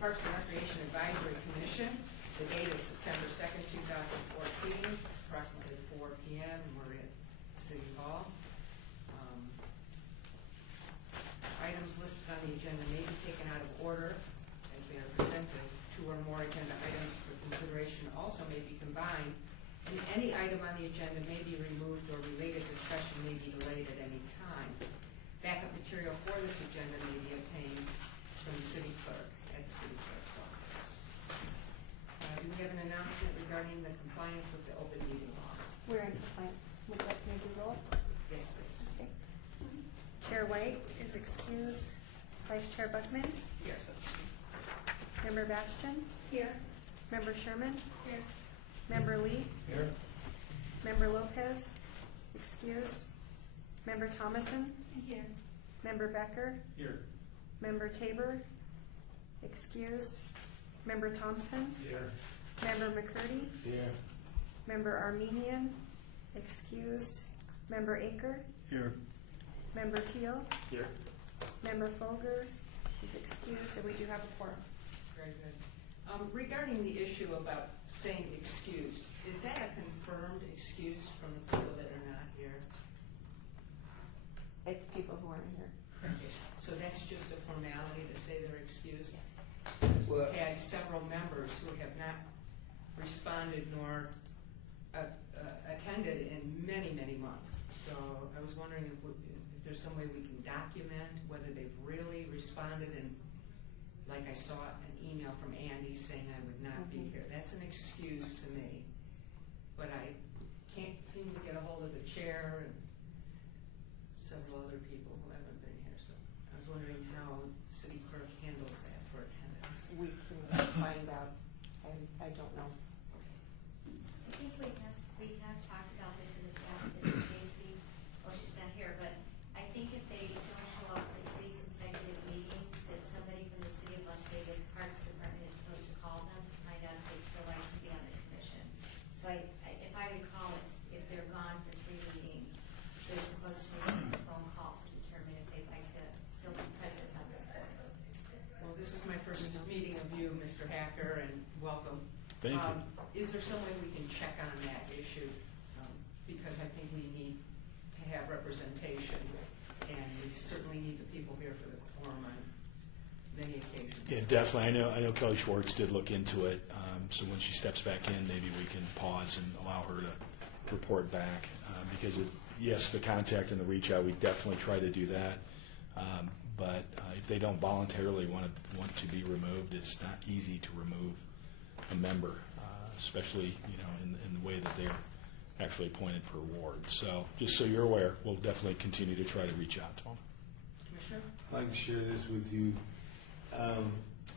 Parks and Recreation Advisory Commission. The date is September 2nd, 2014, approximately 4 p.m. and we're at City Hall. Items listed on the agenda may be taken out of order as they are presented. 2 or more agenda items for consideration also may be combined, and any item on the agenda may be removed or related discussion may be delayed at any time. Backup material for this agenda may be obtained from the city clerk at the city clerk's office. Do we have an announcement regarding the compliance with the open meeting law? We're in compliance. Would you like me to roll? Yes, please. Okay. Chair White is excused. Vice Chair Buckman? Yes. Member Bastian? Here. Member Sherman? Here. Member Lee? Here. Member Lopez? Excused. Member Thomason? Here. Member Becker? Here. Member Tabor? Excused. Member Thompson? Here. Member McCurdy? Here. Member Armenian? Excused. Member Aker? Here. Member Teal? Here. Member Folger is excused, and we do have a quorum. Very good. Regarding the issue about saying excused, is that a confirmed excuse from the people that are not here? It's people who aren't here. So that's just a formality to say they're excused? Well, We've had several members who have not responded nor attended in many, many months. So I was wondering if there's some way we can document whether they've really responded, and like I saw an email from Andy saying I would not be here. That's an excuse to me. But I can't seem to get a hold of the chair and several other people who haven't been here. So I was wondering how city clerk handles that for attendance. We can find out. I don't know. I think we have talked about this in the past, and Stacy, she's not here, but I think if they don't show up for 3 consecutive meetings, that somebody from the city of Las Vegas Parks Department is supposed to call them to find out if they still like to be on the commission. So if I recall, if they're gone for 3 meetings, they're supposed to make a phone call to determine if they'd like to still be present on this board. Well, this is my first meeting of you, Mr. Hacker, and welcome. Thank you. Is there some way we can check on that issue? Because I think we need to have representation, and we certainly need the people here for the quorum on many occasions. Yeah, definitely. I know Kelly Schwartz did look into it. So when she steps back in, maybe we can pause and allow her to report back. Because yes, the contact and the reach out, we definitely try to do that. But if they don't voluntarily want to be removed, it's not easy to remove a member, especially in the way that they're actually appointed per ward. So just so you're aware, we'll definitely continue to try to reach out to them. Commissioner? I'd like to share this with you.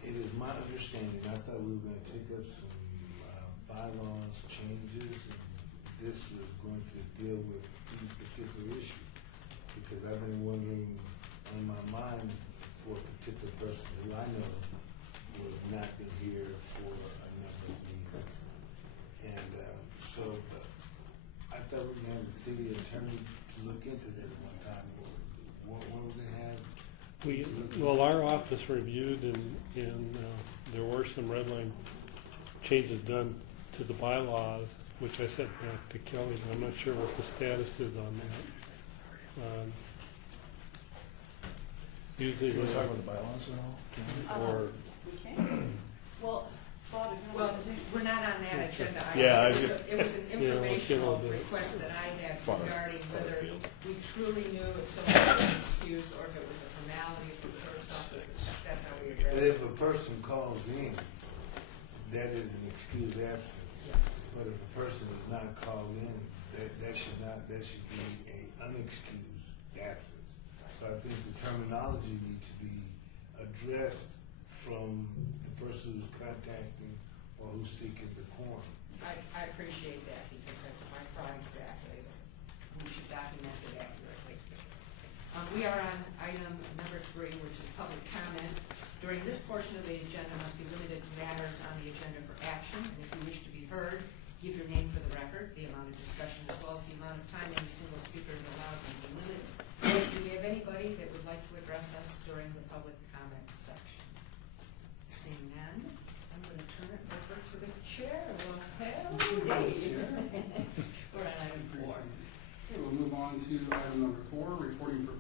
It is my understanding, I thought we were going to take up some bylaws changes, and this was going to deal with these particular issues, because I've been wondering on my mind for a particular person who I know who has not been here for a number of meetings. And so I thought we were going to have the city attorney to look into this one time. What we're going to have? Well, our office reviewed, and there were some red line changes done to the bylaws, which I sent back to Kelly. I'm not sure what the status is on that. Usually, Do you want to talk about the bylaws at all? Or We can. Well, Bob, if you Well, want to we're not on that agenda. Yeah, It was an informational Yeah, request that I had Farther regarding whether field. we truly knew if someone was excused or if it was a formality for the clerk's office. That's how we But address it. if a person calls in, that is an excused absence. Yes. But if a person is not called in, that should be an unexcused absence. So I think the terminology needs to be addressed from the person who's contacting or who's seeking the quorum. I appreciate that because that's my thought exactly. We should document it accurately. We are on item number 3, which is public comment. During this portion of the agenda must be limited to matters on the agenda for action, and if you wish to be heard, give your name for the record. The amount of discussion as well as the amount of time any single speaker is allowed to be limited. Do we have anybody that would like to address us during the public comment section? Seeing none, I'm going to turn it over to the chair. Well, howdy. We're on item 4. Okay, we'll move on to item number 4, reporting for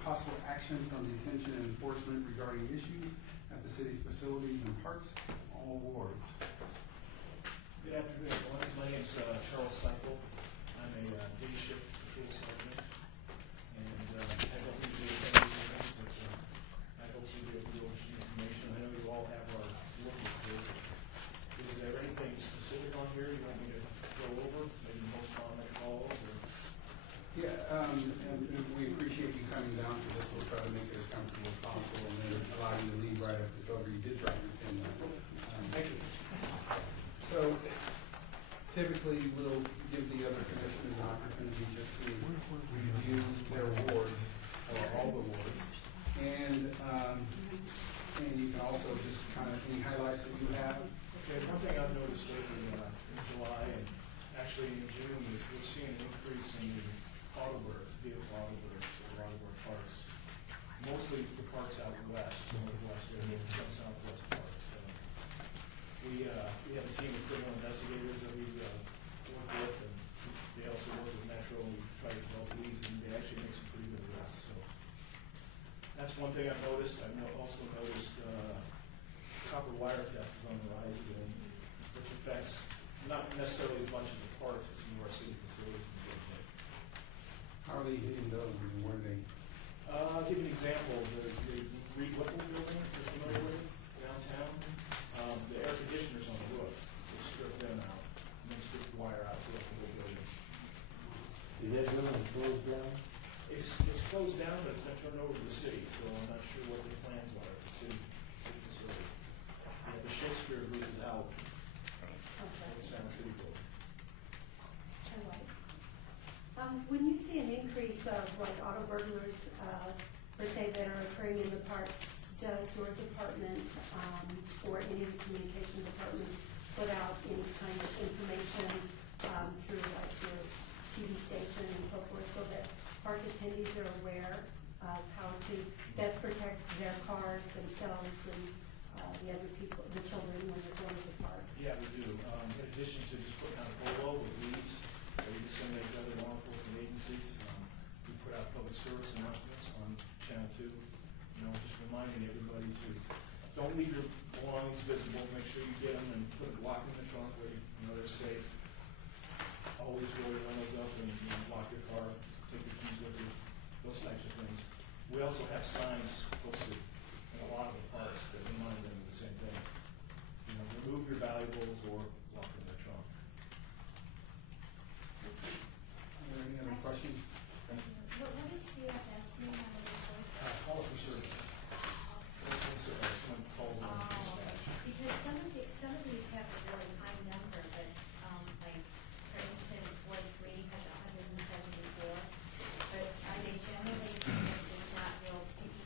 possible action from detention and enforcement regarding issues at the city's facilities and parks, all wards. Good afternoon, everyone. My name's Charles Seipel. I'm a day shift patrol sergeant, and I don't usually attend these meetings, but I hope to be able to go over some information. I know you all have our looking through. Is there anything specific on here you want me to go over? Maybe most common calls, or? Yeah, and we appreciate you coming down for this. We'll try to make it as comfortable as possible and then allow you to leave right after it's over. You did drop your pin there. Thank you. So typically, we'll give the other commissioners an opportunity just to review their awards, or all the awards. And you can also just kind of, any highlights that you have? Okay, one thing I've noticed lately in July and actually in June is we're seeing an increase in the auto works, vehicle auto works, a lot of our parks. Mostly it's the parks out west, northwest, and some southwest parks. We have a team of criminal investigators that we work with, and they also work with Metro, and we try to develop leads, and they actually make some pretty good arrests. So that's one thing I've noticed. I've also noticed copper wire theft is on the rise again, which affects not necessarily as much as the parks, but some of our city facilities. How are they hitting those? I mean, where are they? I'll give you an example. The Reed Whipple building, if you're familiar with it, downtown. The air conditioners on the roof, we strip them out, and then strip the wire out throughout the whole building. Is that building closed down? It's closed down, but it's been turned over to the city, so I'm not sure what the plans are. It's a city facility. Yeah, the Shakespeare group is out. It's now a city building. When you see an increase of like auto burglars, per se, that are occurring in the park, does your department, or any of the communication departments put out any kind of information, through like your TV station and so forth, so that park attendees are aware of how to best protect their cars, themselves, and, the other people, the children when they're going to the park? Yeah, we do. In addition to just putting out a bolo with leads that we disseminate to other law enforcement agencies, we put out public service announcements on Channel 2, just reminding everybody to don't leave your belongings visible. Make sure you get them and lock them in the trunk where they're safe. Always roll your windows up and lock your car. Take your keys with you. Those types of things. We also have signs posted in a lot of the parks that remind them of the same thing. Remove your valuables or lock them in the trunk. Are there any other questions? What is CFS? Do you have a report? Call for service. Someone calls in dispatch. Because some of these have a really high number, but, like, for instance, Ward 3 has 174. But are they generally just not real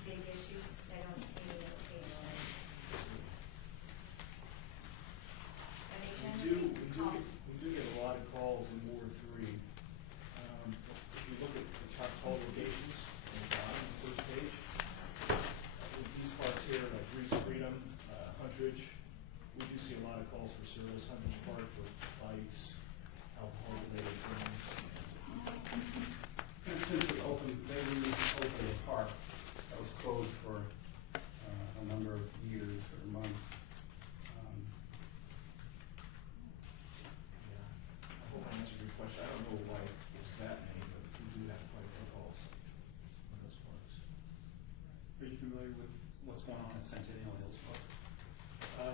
big issues? Because I don't see any occasionally. Are they generally? We do get a lot of calls in Ward 3. If you look at the top 12 locations on the bottom of the first page, these parts here, like Grease Freedom, Huntridge, we do see a lot of calls for service. Huntridge Park for fights, alcohol-related things. And since they reopened the park that was closed for a number of years or months. Yeah. I hope I answered your question. I don't know why it was that many, but we do have quite a few calls on those parks. Are you familiar with what's going on at Centennial Hills Park?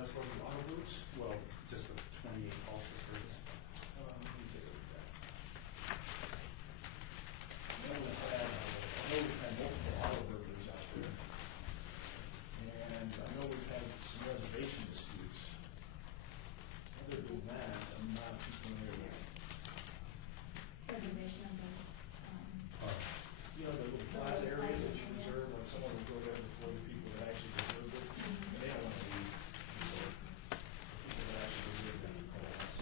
As far as the auto groups, Well, just the 28 calls for service. let me take a look at that. I know we've had multiple auto burglars out there. And I know we've had some reservation disputes. Other than that, I'm not too familiar with. Reservation of the, The little plaza areas that you reserve, like someone will go there before the people that actually reserved it, and they don't want to leave. So people that actually reserve them call us.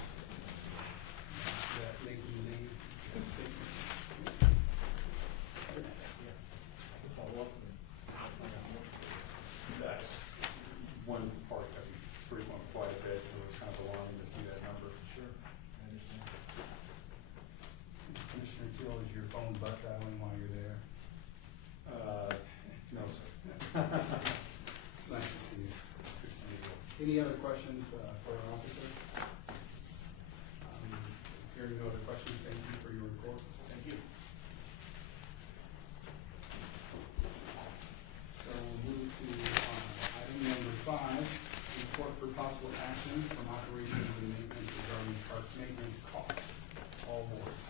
Any other questions for our officer? Hearing no other questions, thank you for your report. Thank you. So we'll move to item number 5, report for possible action from operations and maintenance regarding park maintenance costs. All boards.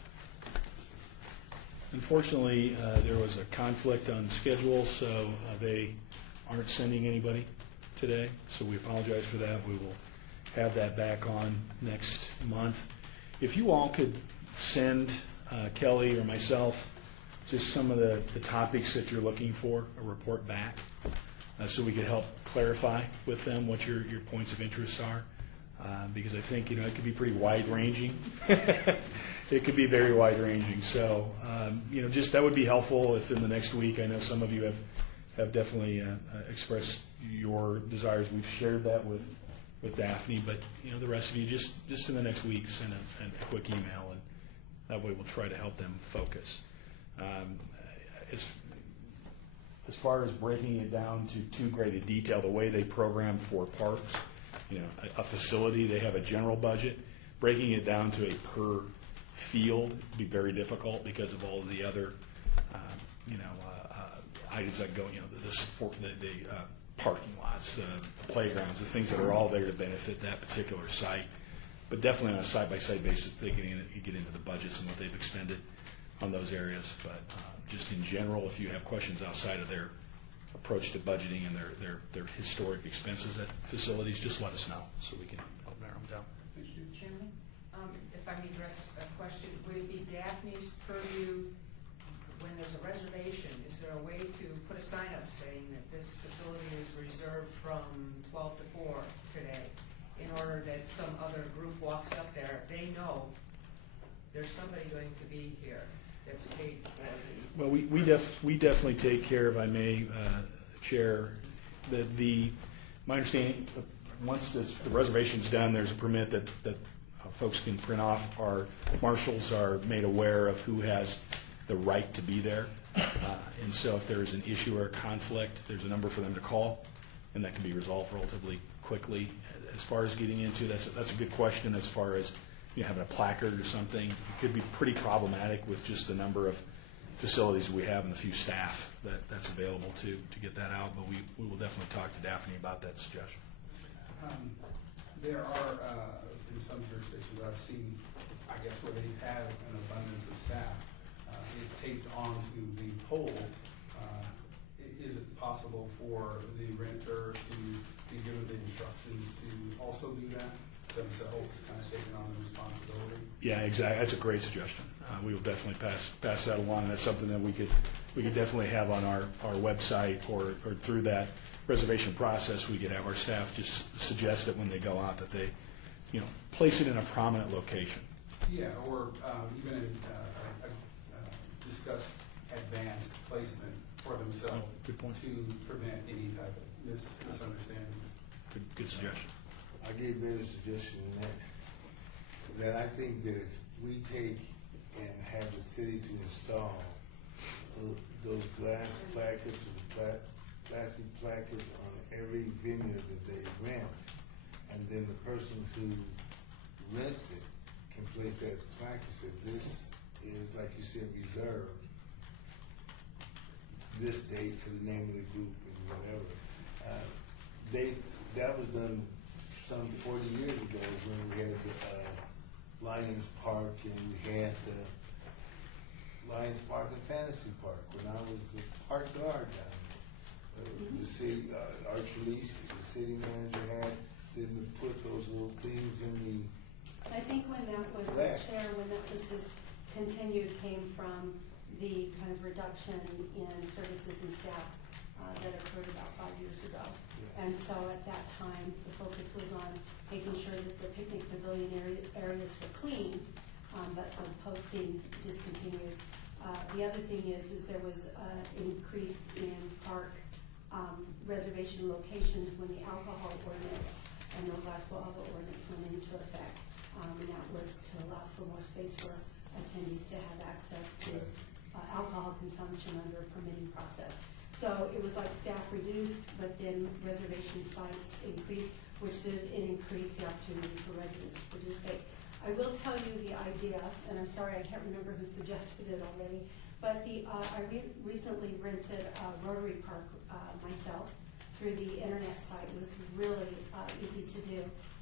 Unfortunately, there was a conflict on schedule, so they aren't sending anybody today, so we apologize for that. We will have that back on next month. If you all could send Kelly or myself just some of the topics that you're looking for, a report back, so we could help clarify with them what your points of interest are, because I think, it could be pretty wide-ranging. It could be very wide-ranging. So, just that would be helpful if in the next week, I know some of you have definitely expressed your desires. We've shared that with Daphne, but, the rest of you, just in the next week, send a quick email, and that way we'll try to help them focus. As far as breaking it down to too great a detail, the way they program for parks, a facility, they have a general budget. Breaking it down to a per field would be very difficult because of all of the other, items that go, the support, the parking lots, the playgrounds, the things that are all there to benefit that particular site. But definitely on a side-by-side basis, they can get into the budgets and what they've expended on those areas. But just in general, if you have questions outside of their approach to budgeting and their historic expenses at facilities, just let us know so we can help narrow them down. Chairman, if I may address a question, would it be Daphne's purview when there's a reservation? Is there a way to put a sign up saying that this facility is reserved from 12 to 4 today, in order that some other group walks up there, they know there's somebody going to be here that's paid for the... Well, we definitely take care, if I may, Chair, that my understanding, once the reservation's done, there's a permit that folks can print off. Our marshals are made aware of who has the right to be there. And so if there's an issue or a conflict, there's a number for them to call, and that can be resolved relatively quickly. As far as getting into, that's a good question. As far as having a placard or something, it could be pretty problematic with just the number of facilities we have and the few staff that's available to get that out. But we will definitely talk to Daphne about that suggestion. There are, in some jurisdictions I've seen, I guess, where they have an abundance of staff. It's taped onto the pole. Is it possible for the renter to be given the instructions to also do that themselves, kind of taking on the responsibility? Yeah, exactly. That's a great suggestion. We will definitely pass that along. That's something that we could definitely have on our website or through that reservation process. We could have our staff just suggest that when they go out that they, place it in a prominent location. Yeah, or even discuss advanced placement for themselves Good point. to prevent any type of misunderstandings. Good suggestion. I gave a suggestion in that I think that if we take and have the city to install those glass placards or plastic placards on every vineyard that they rent, and then the person who rents it can place that placard, say this is, like you said, reserved this date for the name of the group and whatever. That was done some 40 years ago when we had the Lions Park and we had the Lions Park and Fantasy Park when I was the park guard down there. The city, Archie, the city manager had them put those little things in the... I think when that was when that was discontinued came from the kind of reduction in services and staff that occurred about 5 years ago. Yeah. And so at that time, the focus was on making sure that the picnic pavilion areas were clean, but the posting discontinued. The other thing is there was increase in park reservation locations when the alcohol ordinance and the Glasgow ordinance went into effect. And that was to allow for more space for attendees to have access to alcohol consumption under a permitting process. So it was like staff reduced, but then reservation sites increased, which did increase the opportunity for residents to participate. I will tell you the idea, and I'm sorry I can't remember who suggested it already, but I recently rented a Rotary Park myself through the internet site. It was really easy to do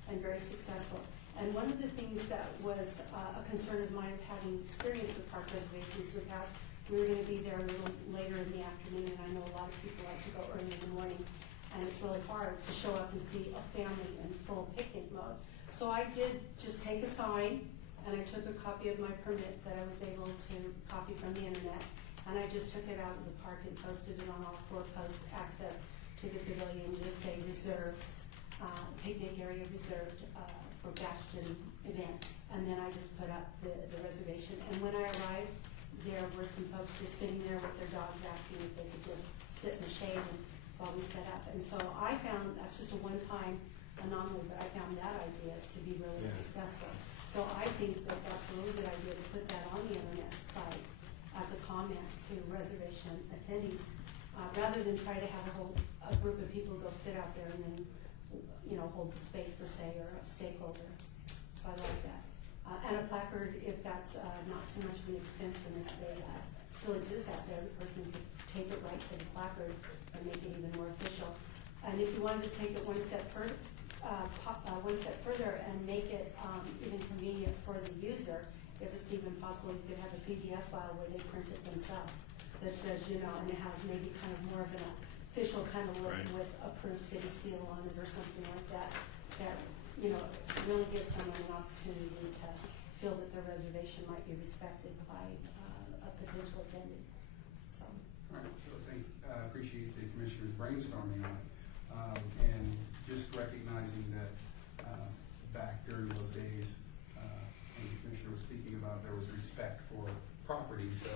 and very successful. And one of the things that was a concern of mine of having experience with park reservations in the past, we were going to be there a little later in the afternoon, and I know a lot of people like to go early in the morning, and it's really hard to show up and see a family in full picnic mode. So I did just take a sign, and I took a copy of my permit that I was able to copy from the internet, and I just took it out of the park and posted it on all 4 posts, access to the pavilion, just say reserved, picnic area reserved for Bastion event. And then I just put up the reservation. And when I arrived, there were some folks just sitting there with their dogs asking if they could just sit in the shade while we set up. And so I found, that's just a one-time anomaly, but I found that idea to be really successful. So I think that that's a really good idea to put that on the internet site as a comment to reservation attendees, rather than try to have a group of people go sit out there and then, hold the space per se, or a stakeholder. So I like that. And a placard, if that's not too much of an expense, and if they still exist out there, the person could tape it right to the placard and make it even more official. And if you wanted to take it one step further, and make it even convenient for the user, if it's even possible, you could have a PDF file where they print it themselves that says, and it has maybe kind of more of an official kind of look with approved city seal on it or something like that, that, really gives someone an opportunity to feel that their reservation might be respected by a potential attendee. So. All right, so appreciate the commissioners brainstorming on it, and just recognizing that back during those days, when the commissioner was speaking about, there was respect for property. So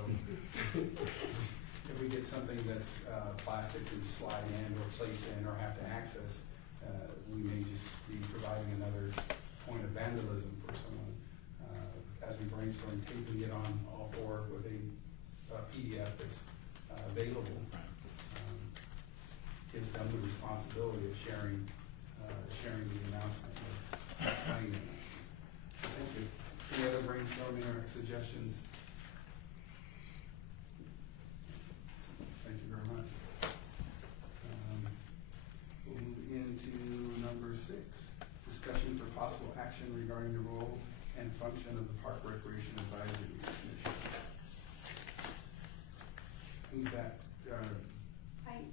if we get something that's plastic to slide in or place in or have to access, we may just be providing another point of vandalism for someone. As we brainstorm, taping it on all 4 with a PDF that's available gives them the responsibility of sharing the announcement, or explaining it. Thank you. Any other brainstorming or suggestions? Thank you very much. We'll move into number 6, discussion for possible action regarding the role and function of the Park Recreation Advisory Commission. Who's that?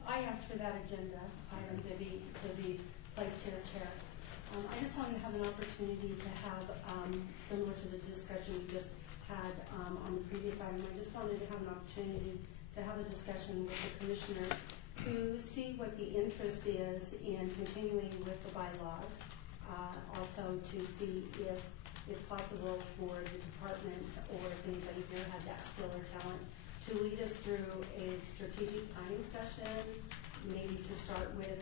I asked for that agenda item to be placed here, Chair. I just wanted to have an opportunity to have, similar to the discussion we just had on the previous item, I just wanted to have an opportunity to have a discussion with the commissioners to see what the interest is in continuing with the bylaws. Also to see if it's possible for the department, or if anybody here had that skill or talent, to lead us through a strategic planning session, maybe to start with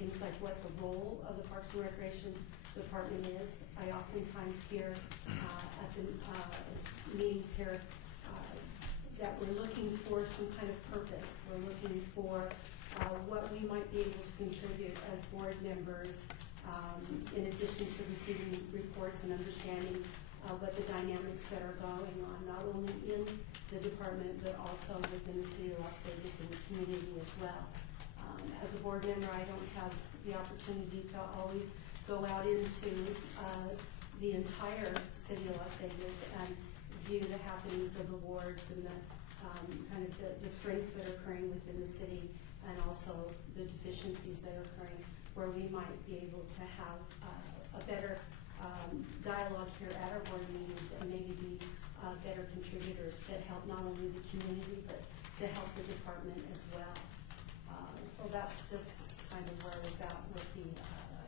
things like what the role of the Parks and Recreation Department is. I oftentimes hear at the meetings here that we're looking for some kind of purpose. We're looking for what we might be able to contribute as board members, in addition to receiving reports and understanding what the dynamics that are going on, not only in the department, but also within the city of Las Vegas and the community as well. As a board member, I don't have the opportunity to always go out into the entire city of Las Vegas and view the happenings of the wards and the kind of the strengths that are occurring within the city, and also the deficiencies that are occurring, where we might be able to have a better dialogue here at our board meetings, and maybe be better contributors to help not only the community, but to help the department as well. So that's just kind of where I was at with the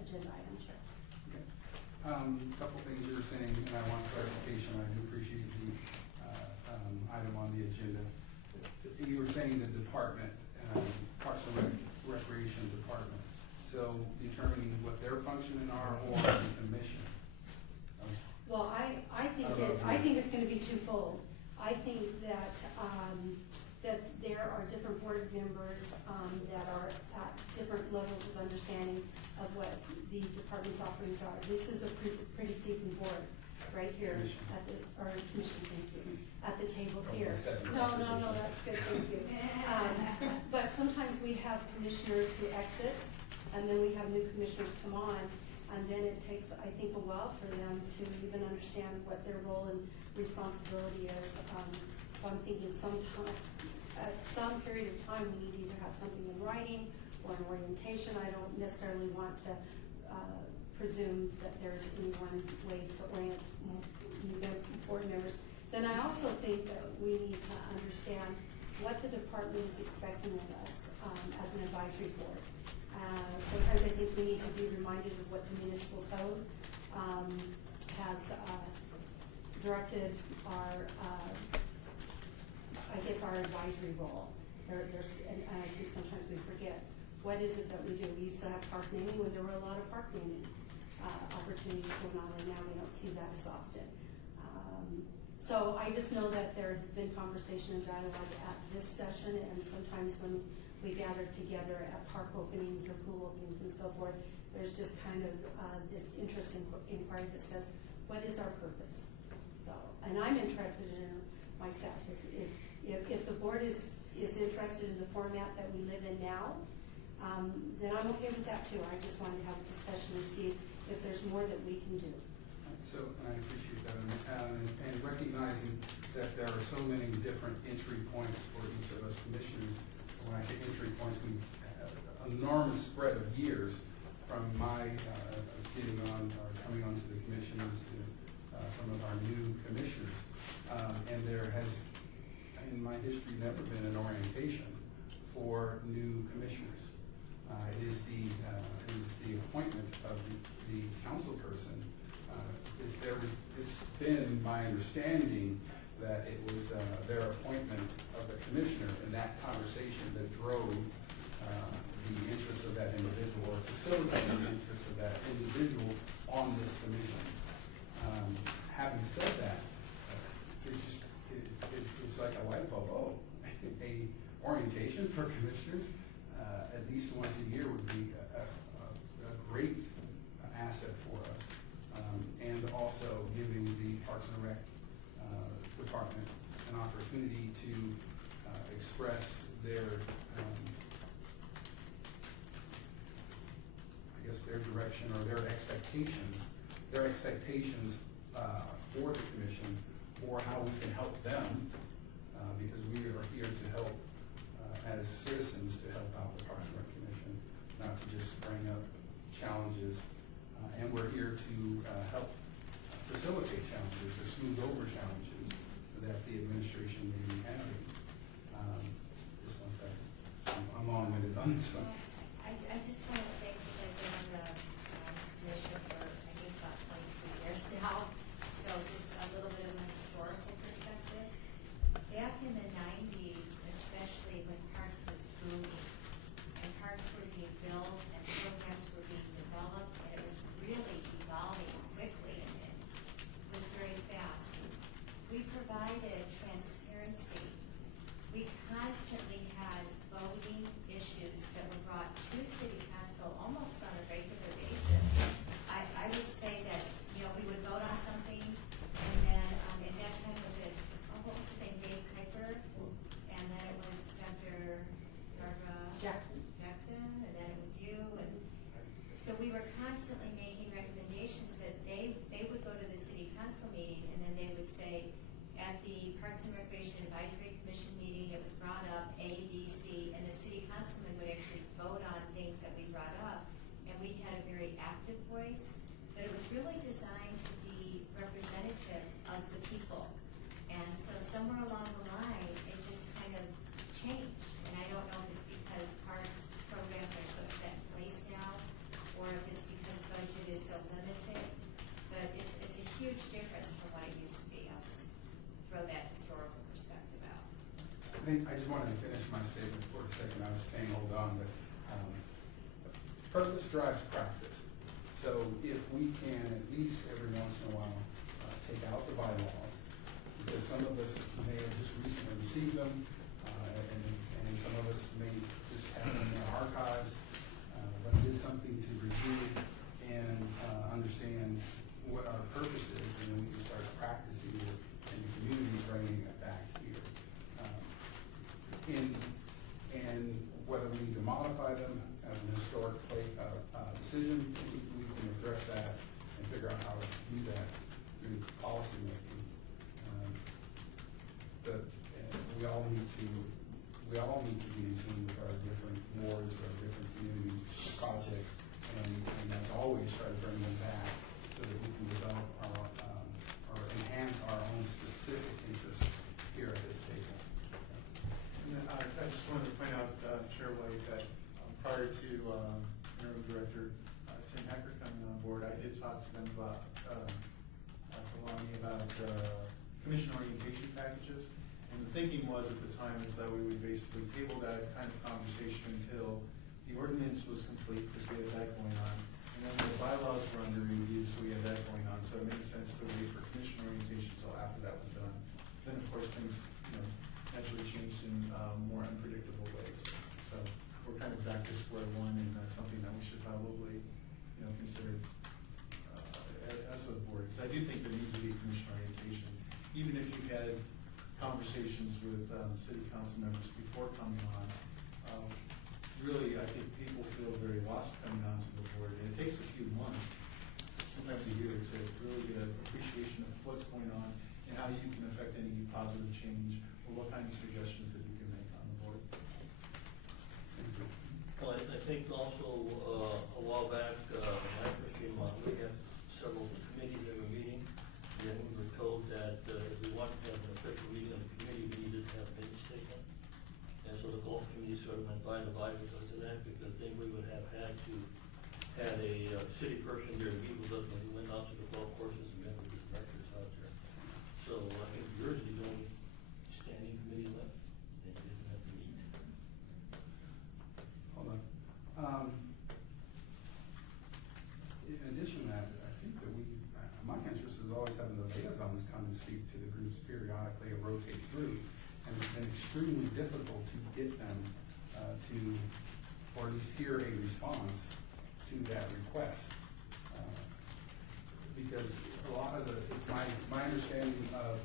agenda item, Chair. Okay. A couple things you were saying, and I want clarification. I do appreciate the item on the agenda. You were saying the department, Parks and Recreation Department. So determining what their function are, or the commission. Well, I think it's going to be twofold. I think that that there are different board members that are at different levels of understanding of what the department's offerings are. This is a pretty seasoned board right here at the, or commission, thank you, at the table here. No, that's good, thank you. But sometimes we have commissioners who exit, and then we have new commissioners come on, and then it takes, I think, a while for them to even understand what their role and responsibility is. So I'm thinking sometime, at some period of time, we need to either have something in writing or an orientation. I don't necessarily want to presume that there's any one way to orient new board members. Then I also think that we need to understand what the department is expecting of us as an advisory board. Sometimes I think we need to be reminded of what the municipal code has directed our, I guess, our advisory role. And I think sometimes we forget, what is it that we do? We used to have park naming when there were a lot of park naming opportunities going on, and now we don't see that as often. So I just know that there has been conversation and dialogue at this session, and sometimes when we gather together at park openings or pool openings and so forth, there's just kind of this interest in inquiry that says, what is our purpose? So, and I'm interested in myself. If the board is interested in the format that we live in now, then I'm okay with that too. I just wanted to have a discussion and see if there's more that we can do. So I appreciate that, and recognizing that there are so many different entry points for each of us commissioners. When I say entry points, we have an enormous spread of years from my getting on or coming onto the commissions to some of our new commissioners, and there has, in my history, never been an orientation for new commissioners. It is the appointment of the council person. It's been my understanding that it was their appointment of the commissioner and that conversation that drove the interests of that individual or facilitated the interests of that individual on this commission. Having said that, it's like a light bulb. Oh, a orientation for commissioners at least once a year would be a great asset for us. And also giving the Parks and Rec department an opportunity to express their, I guess, their direction or their expectations for the commission, or how we can help them, because we are here to help as citizens to help out the Parks and Rec Commission, not to just bring up challenges. And we're here to help facilitate challenges or smooth over challenges that the administration may be having. Just one second. I'm long-winded on this one. I just want to say, because I've been on the commission for, I think, about 22 years now, so just a little bit of a historical perspective. Back in the 90s, especially when Parks was booming, and parks were being built and programs were being developed, and it was really evolving quickly and it was very fast. We provided transparency. We constantly had voting issues that were brought to City Council almost on a regular basis. I would say that, we would vote on something, and then at that time was it, what was his name, Dave Kuiper? And then it was Dr. Barbara Jackson, and then it was you, and so we were constantly making recommendations that they would go to the City Council meeting, and then they would say, at the Parks and Recreation Advisory Commission meeting, it was brought up A, B, C, and the City Councilman would actually vote on things that we brought up, and we had a very active voice, but it was really designed to be representative of the people. And so somewhere along the line, it just kind of changed. And I don't know if it's because parks programs are so set in place now, or if it's because budget is so limited. But it's a huge difference from what it used to be. I'll just throw that historical perspective out. I just wanted to finish my statement for a second. I was saying hold on, but purpose drives practice. So if we can at least every once in a while take out the bylaws, because some of us may have just recently received them, and some of us may just have them in our archives, but it is something to review and whether we need to modify them as an historic decision, we can address that and figure out how to do that through policy making. But we all need to be in tune with our different wards, our different community projects, and that's always try to bring them back so that we can develop or enhance our own specific interests here at this table. And then, I just wanted to point out, Chair White, that prior to Interim Director Tim Hecker coming on board, I did talk to them about Salami about commission orientation packages. And the thinking was at the time is that we would basically table that kind of conversation until the ordinance was complete, because we had that going on. And then the bylaws were under review, so we had that going on. So it made sense to wait for commission orientation until after that was done. Then, of course, things, naturally changed in more unpredictable ways. So we're kind of back to square one, and that's something that we should probably, consider as a board. Because I do think there needs to be commission orientation, even if you had conversations with city council members before coming on. Really, I think people feel very lost coming onto the board, and it takes a few months, sometimes a year, to really get an appreciation of what's going on and how you can affect any positive change, or what kind of suggestions that you can make on the board. Well, I think also a while back, when I first came on, we had several committees that were meeting, and we were told that if we wanted to have an official meeting of the committee, we needed to have minutes taken. And so the golf committee sort of went by the by because of that, because then we would have had to had a city person there to meet with us when we went out to the golf courses and met with the directors out there. So I think yours is the only standing committee left, and you didn't have to meet. Hold on. In addition to that, I think that my interest is always having the liaisons come and speak to the groups periodically and rotate through. And it's been extremely difficult to get them or at least hear a response to that request. Because a lot of my understanding of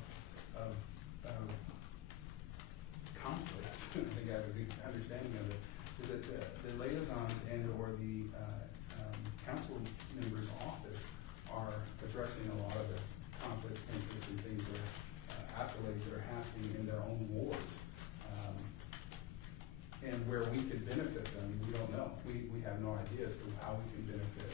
conflicts, I think I have a good understanding of it, is that the liaisons and or the council member's office are addressing a lot of the conflicts, interests, and things or accolades that are happening in their own wards. And where we could benefit them, we don't know. We have no idea as to how we can benefit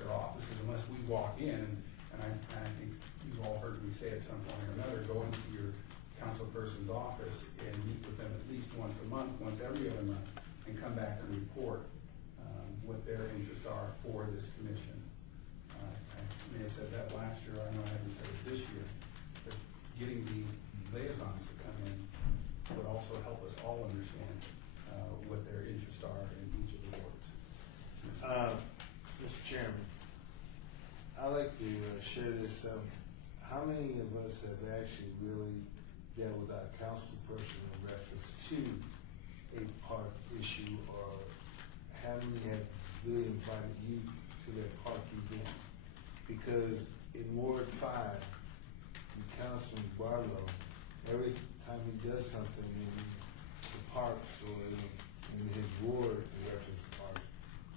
their offices unless we walk in, and I think you've all heard me say at some point or another, go into your council person's office and meet with them at least once a month, once every other month, and come back and report what their interests are for this commission. I may have said that last year, I know I haven't said it this year, but getting the liaisons to come in would also help us all understand what their interests are in each of the wards. Mr. Chairman, I'd like to share this. How many of us have actually really dealt with our council person in reference to a park issue, or how many have really invited you to their park event? Because in Ward 5, Councilman Barlow, every time he does something in the parks or in his ward in reference to parks,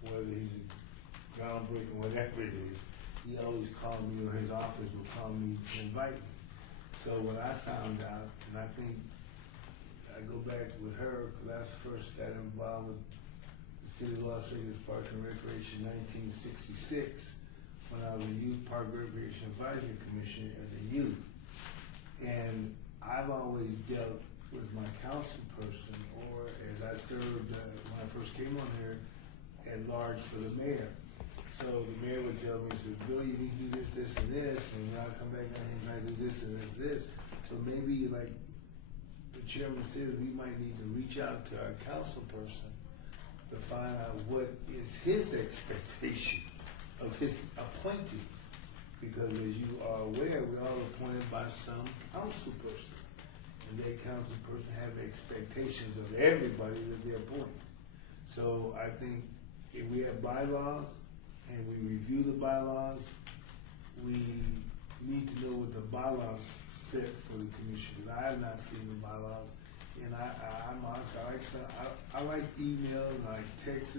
whether he's groundbreaking, whatever it is, he always called me, or his office would call me to invite me. So when I found out, and I think I go back with her, because I first got involved with the City of Las Vegas Parks and Recreation in 1966, when I was a Youth Park Recreation Advisory Commissioner as a youth. And I've always dealt with my council person, or as I served when I first came on here, at large for the mayor. So the mayor would tell me, he says, Billy, you need to do this, this, and this, and I'll come back down here and I do this and this. So maybe, like the chairman said, we might need to reach out to our council person to find out what is his expectation of his appointee. Because as you are aware, we're all appointed by some council person. And that council person have expectations of everybody that they appoint. So I think if we have bylaws and we review the bylaws, we need to know what the bylaws set for the commission. Because I have not seen the bylaws. And I'm honest, I like email and I like texts,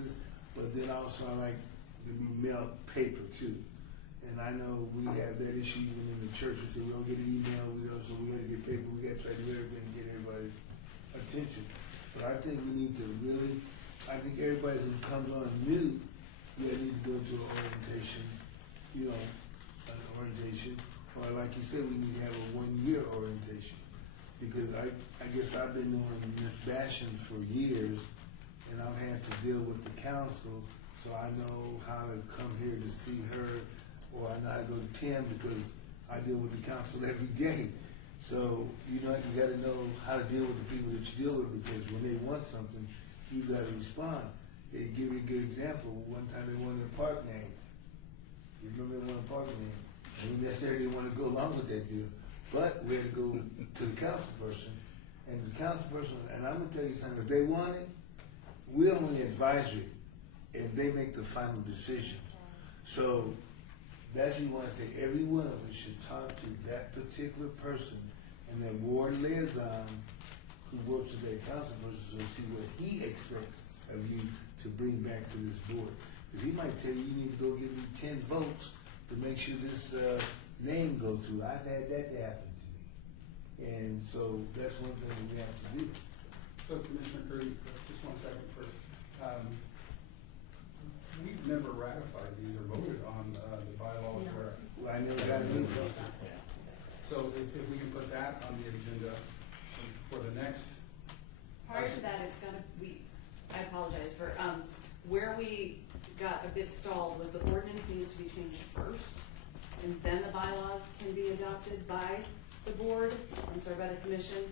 but then also I like to be mailed paper too. And I know we have that issue even in the church. We say we don't get an email, so we got to get paper. We got to try to do everything to get everybody's attention. But I think we need to really, I think everybody who comes on new, need to go to an orientation, or like you said, we need to have a 1-year orientation. Because I guess I've been doing Miss Basham for years, and I've had to deal with the council, so I know how to come here to see her, or I know how to go to Tim because I deal with the council every day. So, you got to know how to deal with the people that you deal with, because when they want something, you got to respond. They give you a good example. One time they wanted a park name. You remember they wanted a park name? And we necessarily didn't want to go along with that deal. But we had to go to the council person. And the council person, and I'm going to tell you something, if they want it, we're only advisory, and they make the final decision. So that's what you want to say. Every one of us should talk to that particular person and that ward liaison who works with that council person, so see what he expects of you to bring back to this board. Because he might tell you, you need to go give me 10 votes to make sure this name goes through. I've had that happen to me. And so that's one thing that we have to do. So Commissioner Curry, just 1 second first. We've never ratified these or voted on the bylaws. No. Well, I never got it either. So if we can put that on the agenda for the next. Prior to that, I apologize for, where we got a bit stalled was the ordinance needs to be changed first, and then the bylaws can be adopted by the board, by the commission.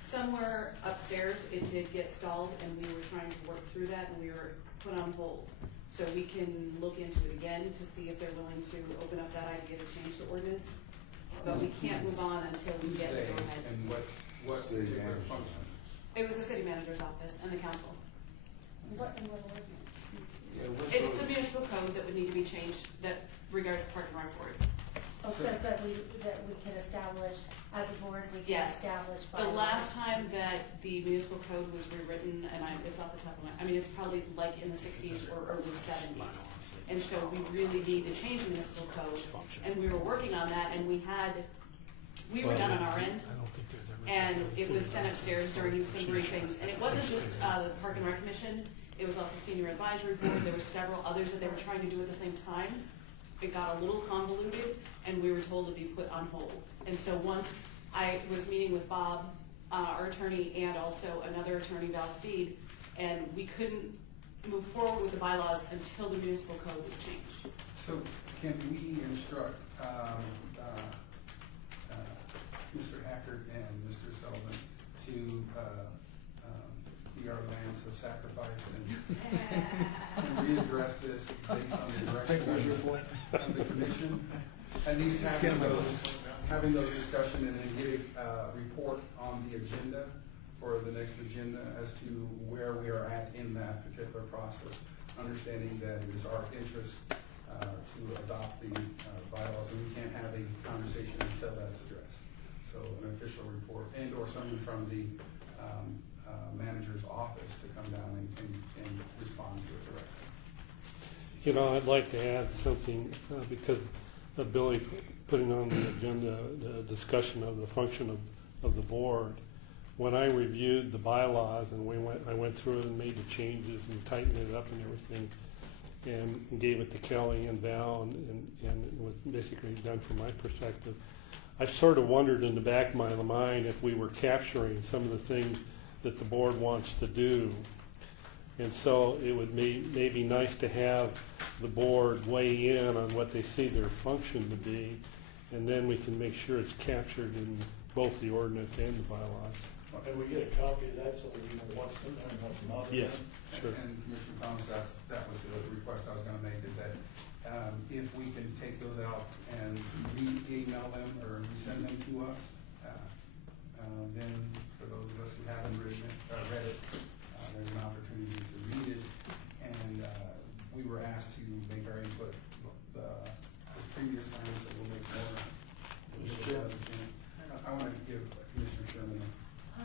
Somewhere upstairs, it did get stalled, and we were trying to work through that, and we were put on hold. So we can look into it again to see if they're willing to open up that idea to change the ordinance. But we can't move on until we get the Tuesday, go-ahead. and what City particular manager. function? It was the city manager's office and the council. What ordinance? Yeah, what's It's the- the municipal code that would need to be changed that regards the Park and Rec board. Oh, says that we can establish, as a board, we can Yes. establish The bylaws. last time that the municipal code was rewritten, and it's off the top of my, it's probably like in the 60s or early 70s. And so we really need to change the municipal code, and we were working on that, and we were done on our end, and it was sent upstairs during some briefings, and it wasn't just the Park and Rec Commission, it was also Senior Advisory Board, there were several others that they were trying to do at the same time. It got a little convoluted, and we were told to be put on hold. And so once I was meeting with Bob, our attorney, and also another attorney, Val Steed, and we couldn't move forward with the bylaws until the municipal code was changed. So can we instruct Mr. Hackert and Mr. Sullivan to be our lambs of sacrifice and readdress this based on the direction of the commission? At least having those discussions and then getting a report on the agenda for the next agenda as to where we are at in that particular process, understanding that it is our interest to adopt the bylaws, and we can't have a conversation until that's addressed. So an official report and/or someone from the manager's office to come down and respond to it directly. I'd like to add something because of Billy putting on the agenda the discussion of the function of the board. When I reviewed the bylaws and I went through it and made the changes and tightened it up and everything, and gave it to Kelly and Val, and it was basically done from my perspective. I sort of wondered in the back of my mind if we were capturing some of the things that the board wants to do. And so it would be maybe nice to have the board weigh in on what they see their function to be, and then we can make sure it's captured in both the ordinance and the bylaws. Can we get a copy of that so we know what's in there and what's not in there? Yes, sure. And Commissioner Thomas, that was the request I was going to make, is that if we can take those out and re-email them or send them to us, then for those of us who haven't read it, there's an opportunity to read it. And we were asked to make our input this previous time, so we'll make more. I want to give Commissioner Sherman a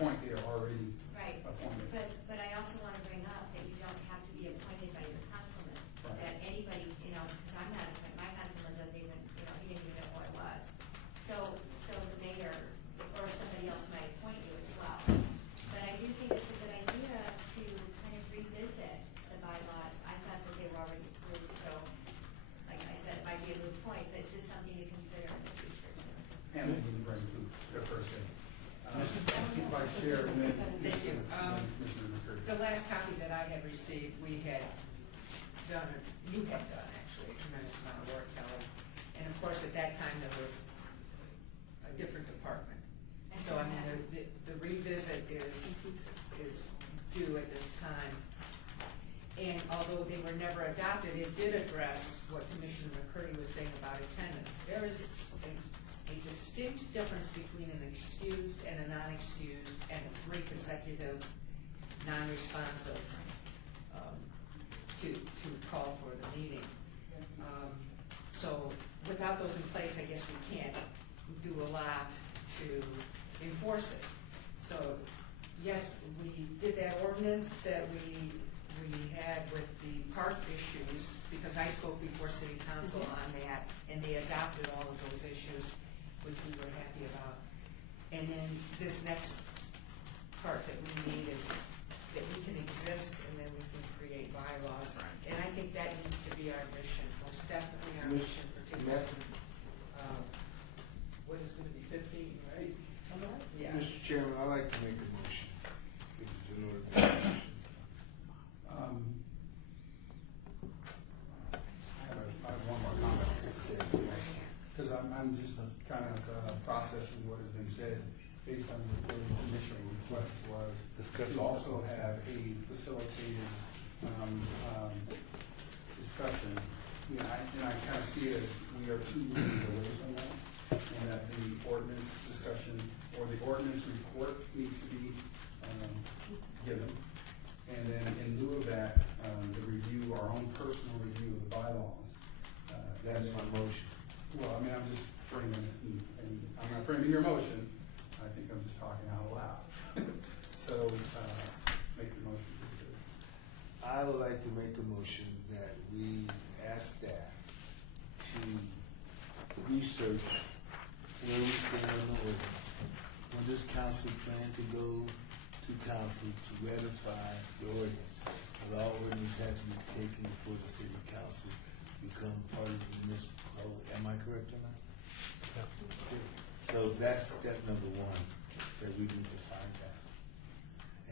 point, they are already Right, appointed. but I also want to bring up that you don't have to be appointed by your councilman. Right. That anybody, because I'm not appointed, my councilman doesn't even, he didn't even know who I was. So the mayor or somebody else might appoint you as well. But I do think it's a good idea to kind of revisit the bylaws. I thought that they were already approved, so like I said, it might be a moot point, but it's just something to consider in the future too. And they need to bring to their person. Vice Chair, and then Thank you. Commissioner McCurdy. The last copy that I had received, we had done, you had done actually, a tremendous amount of work, Kelly. And of course, at that time, there was a different department. So I mean, the revisit is due at this time. And although they were never adopted, it did address what Commissioner McCurdy was saying about attendance. There is a distinct difference between an excused and a non-excused and 3 consecutive non-responsive to call for the meeting. So without those in place, I guess we can't do a lot to enforce it. So yes, we did that ordinance that we had with the park issues, because I spoke before city council on that, and they adopted all of those issues, which we were happy about. And then this next part that we need is that we can exist and then we can create bylaws. And I think that needs to be our mission, most definitely our mission for 2000. What is going to be 15, right? Yeah. Mr. Chairman, I'd like to make a motion. If it's in order to make a motion. I have one more comment. Because I'm just kind of processing what has been said based on what his initial request was to also have a facilitated discussion. And I kind of see it as we are 2 meetings away from that, and that the ordinance discussion or the ordinance report needs to be given. And then in lieu of that, the review, our own personal review of the bylaws. That's my motion. Well, I mean, I'm just framing it, and I'm not framing your motion. I think I'm just talking out loud. So, make the motion, please. I would like to make a motion that we ask staff to research where we stand on the ordinance. When this council plan to go to council to ratify the ordinance, but all ordinance had to be taken before the city council become part of the municipal code. Am I correct or not? Yeah. So that's step number 1 that we need to find out.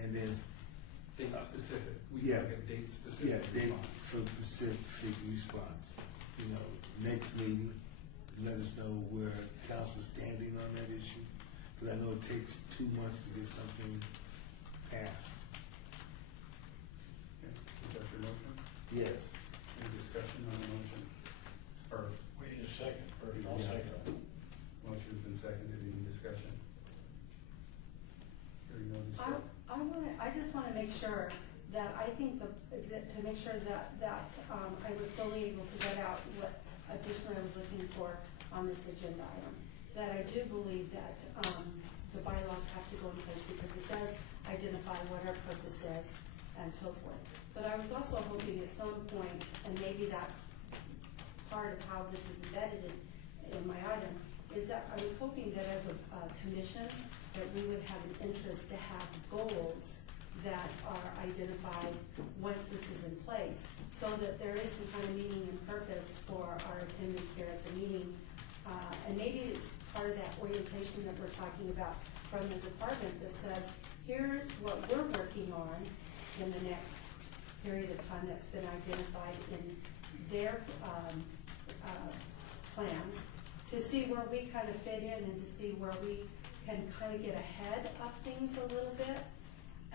And then Date specific. We Yeah. like a date specific date response. for specific response. Next meeting, let us know where council's standing on that issue. Because I know it takes 2 months to get something passed. Okay. Is that your motion? Yes. Any discussion on the motion? Or We need a second first. I'll Yeah. second it. motion's been seconded, any discussion? Hearing no discussion. I just want to make sure that to make sure that I was fully able to get out what additionally I was looking for on this agenda item. That I do believe that the bylaws have to go in place because it does identify what our purpose is and so forth. But I was also hoping at some point, and maybe that's part of how this is embedded in my item, is that I was hoping that as a commission, that we would have an interest to have goals that are identified once this is in place, so that there is some kind of meaning and purpose for our attendance here at the meeting. And maybe it's part of that orientation that we're talking about from the department that says, here's what we're working on in the next period of time that's been identified in their plans, to see where we kind of fit in and to see where we can kind of get ahead of things a little bit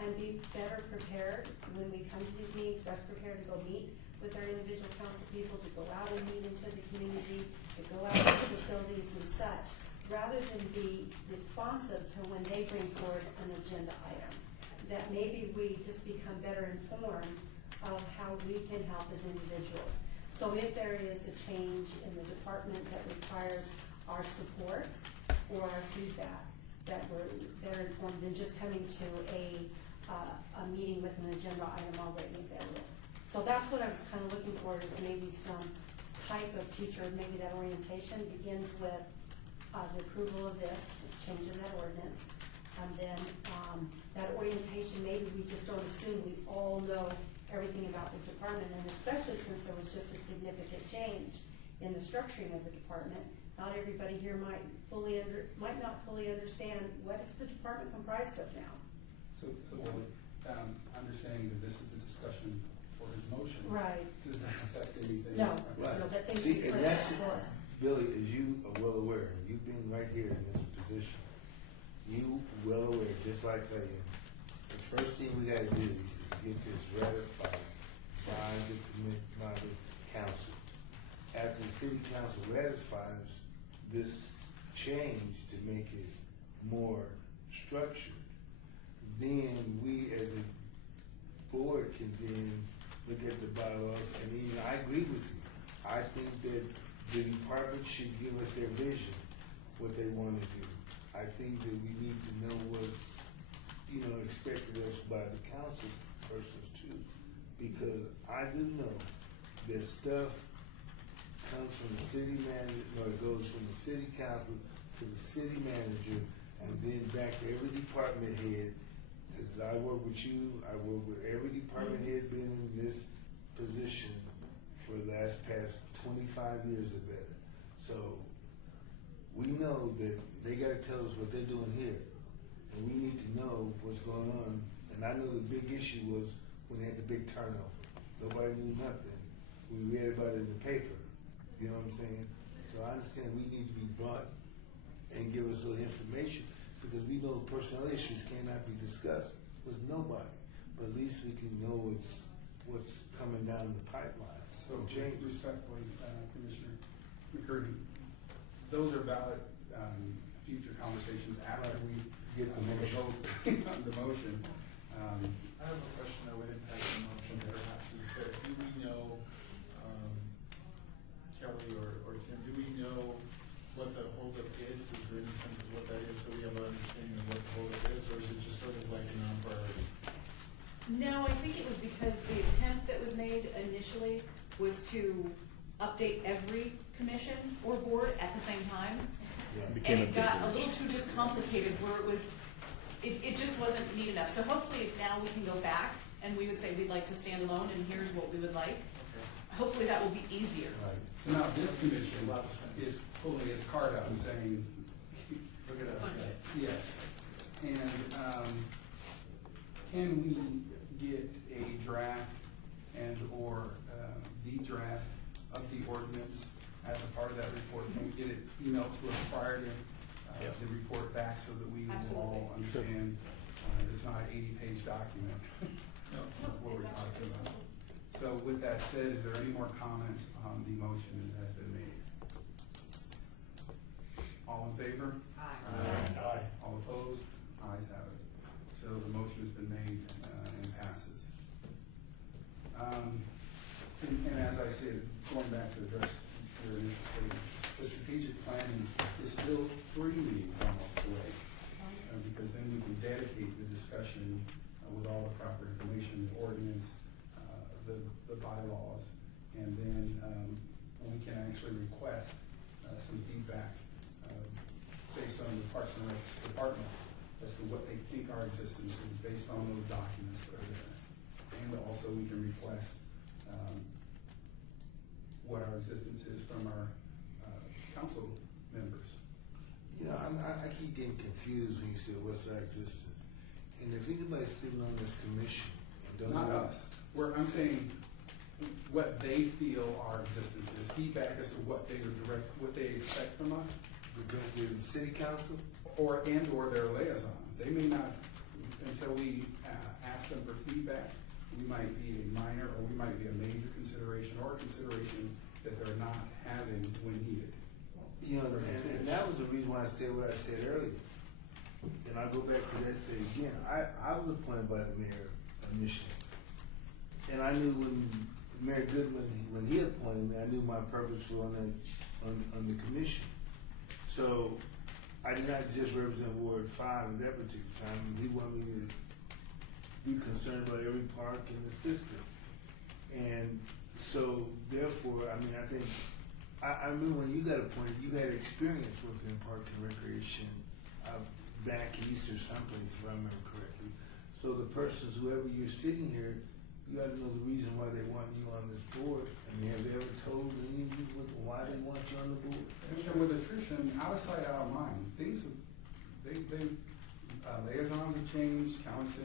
and be better prepared when we come to these meetings, best prepared to go meet with our individual council people, to go out and meet into the community, to go out to facilities and such, rather than be responsive to when they bring forward an agenda item. That maybe we just become better informed of how we can help as individuals. So if there is a change in the department that requires our support or our feedback, they're informed than just coming to a meeting with an agenda item already available. So that's what I was kind of looking for, is maybe some type of future, maybe that orientation begins with the approval of this, change of that ordinance, and then that orientation, maybe we just don't assume we all know everything about the department, and especially since there was just a significant change in the structuring of the department. Not everybody here might not fully understand what is the department comprised of now. So Billy, understanding that this is the discussion for his motion. Right. Does not affect anything. No, Right. no, that things See, be and put that's, before. Billy, as you are well aware, you've been right here in this position. You well aware, just like I am. The first thing we gotta do is get this ratified by the council. After the city council ratifies this change to make it more structured, then we as a board can then look at the bylaws, and then I agree with you. I think that the department should give us their vision, what they want to do. I think that we need to know what's, expected of us by the council persons too, because I do know that stuff comes from the city manager, it goes from the city council to the city manager, and then back to every department head. As I work with you, I work with every department head been in this position for the past 25 years or better. So we know that they got to tell us what they're doing here, and we need to know what's going on. And I know the big issue was when they had the big turnover. Nobody knew nothing. We read about it in the paper. You know what I'm saying? So I understand we need to be brought and give us a little information, because we know personnel issues cannot be discussed with nobody. But at least we can know what's coming down the pipeline. So respectfully, Commissioner McCurdy, those are valid future conversations after we Get the make a motion. vote on the motion. I have a question that would impact the motion perhaps, is that do we know, Kelly or Tim, do we know what the holdup is? Is there any sense of what that is, so we have an understanding of what the holdup is, or is it just sort of like a non-priority? No, I think it was because the attempt that was made initially was to update every commission or board at the same time. Yeah. And it got a little too just complicated where it just wasn't neat enough. So hopefully now we can go back and we would say we'd like to stand alone and here's what we would like. Hopefully that will be easier. Right. So now this commission is pulling its card out and saying, Look at us. yes. And can we get a draft and or the draft of the ordinance as a part of that report? Can we get it emailed to us prior to the report back so that we will all understand it's not an 80-page document? No. What we're talking about. So with that said, is there any more comments on the motion that has been made? All in favor? Aye. All opposed? Ayes have it. So the motion has been made and passes. And as I said, going back to address your initial statement, the strategic planning is still 3 meetings almost away. Because then we can dedicate the discussion with all the proper information, the ordinance, the bylaws, and then we can actually request some feedback based on the Parks and Rec department as to what they think our existence is based on those documents that are there. And also we can request what our existence is from our council members. I keep getting confused when you say what's our existence. And if anybody's sitting on this commission and don't Not know, us. I'm saying what they feel our existence is, feedback as to what they expect from us, the city council, or their liaison. They may not, until we ask them for feedback, we might be a minor or we might be a major consideration or a consideration that they're not having when needed. and that was the reason why I said what I said earlier. And I go back to that and say again, I was appointed by the mayor initially. And I knew when Mayor Goodman, when he appointed me, I knew my purpose was on the commission. So I did not just represent Ward 5 at that particular time. He wanted me to be concerned about every park in the system. And so, therefore, I mean, I think, I remember when you got appointed, you had experience working in park and recreation back east or someplace, if I remember correctly. So the persons, whoever you're sitting here, you got to know the reason why they want you on this board. I mean, have they ever told any of you why they want you on the board? And with attrition, out of sight, out of mind. Things have, liaisons have changed, council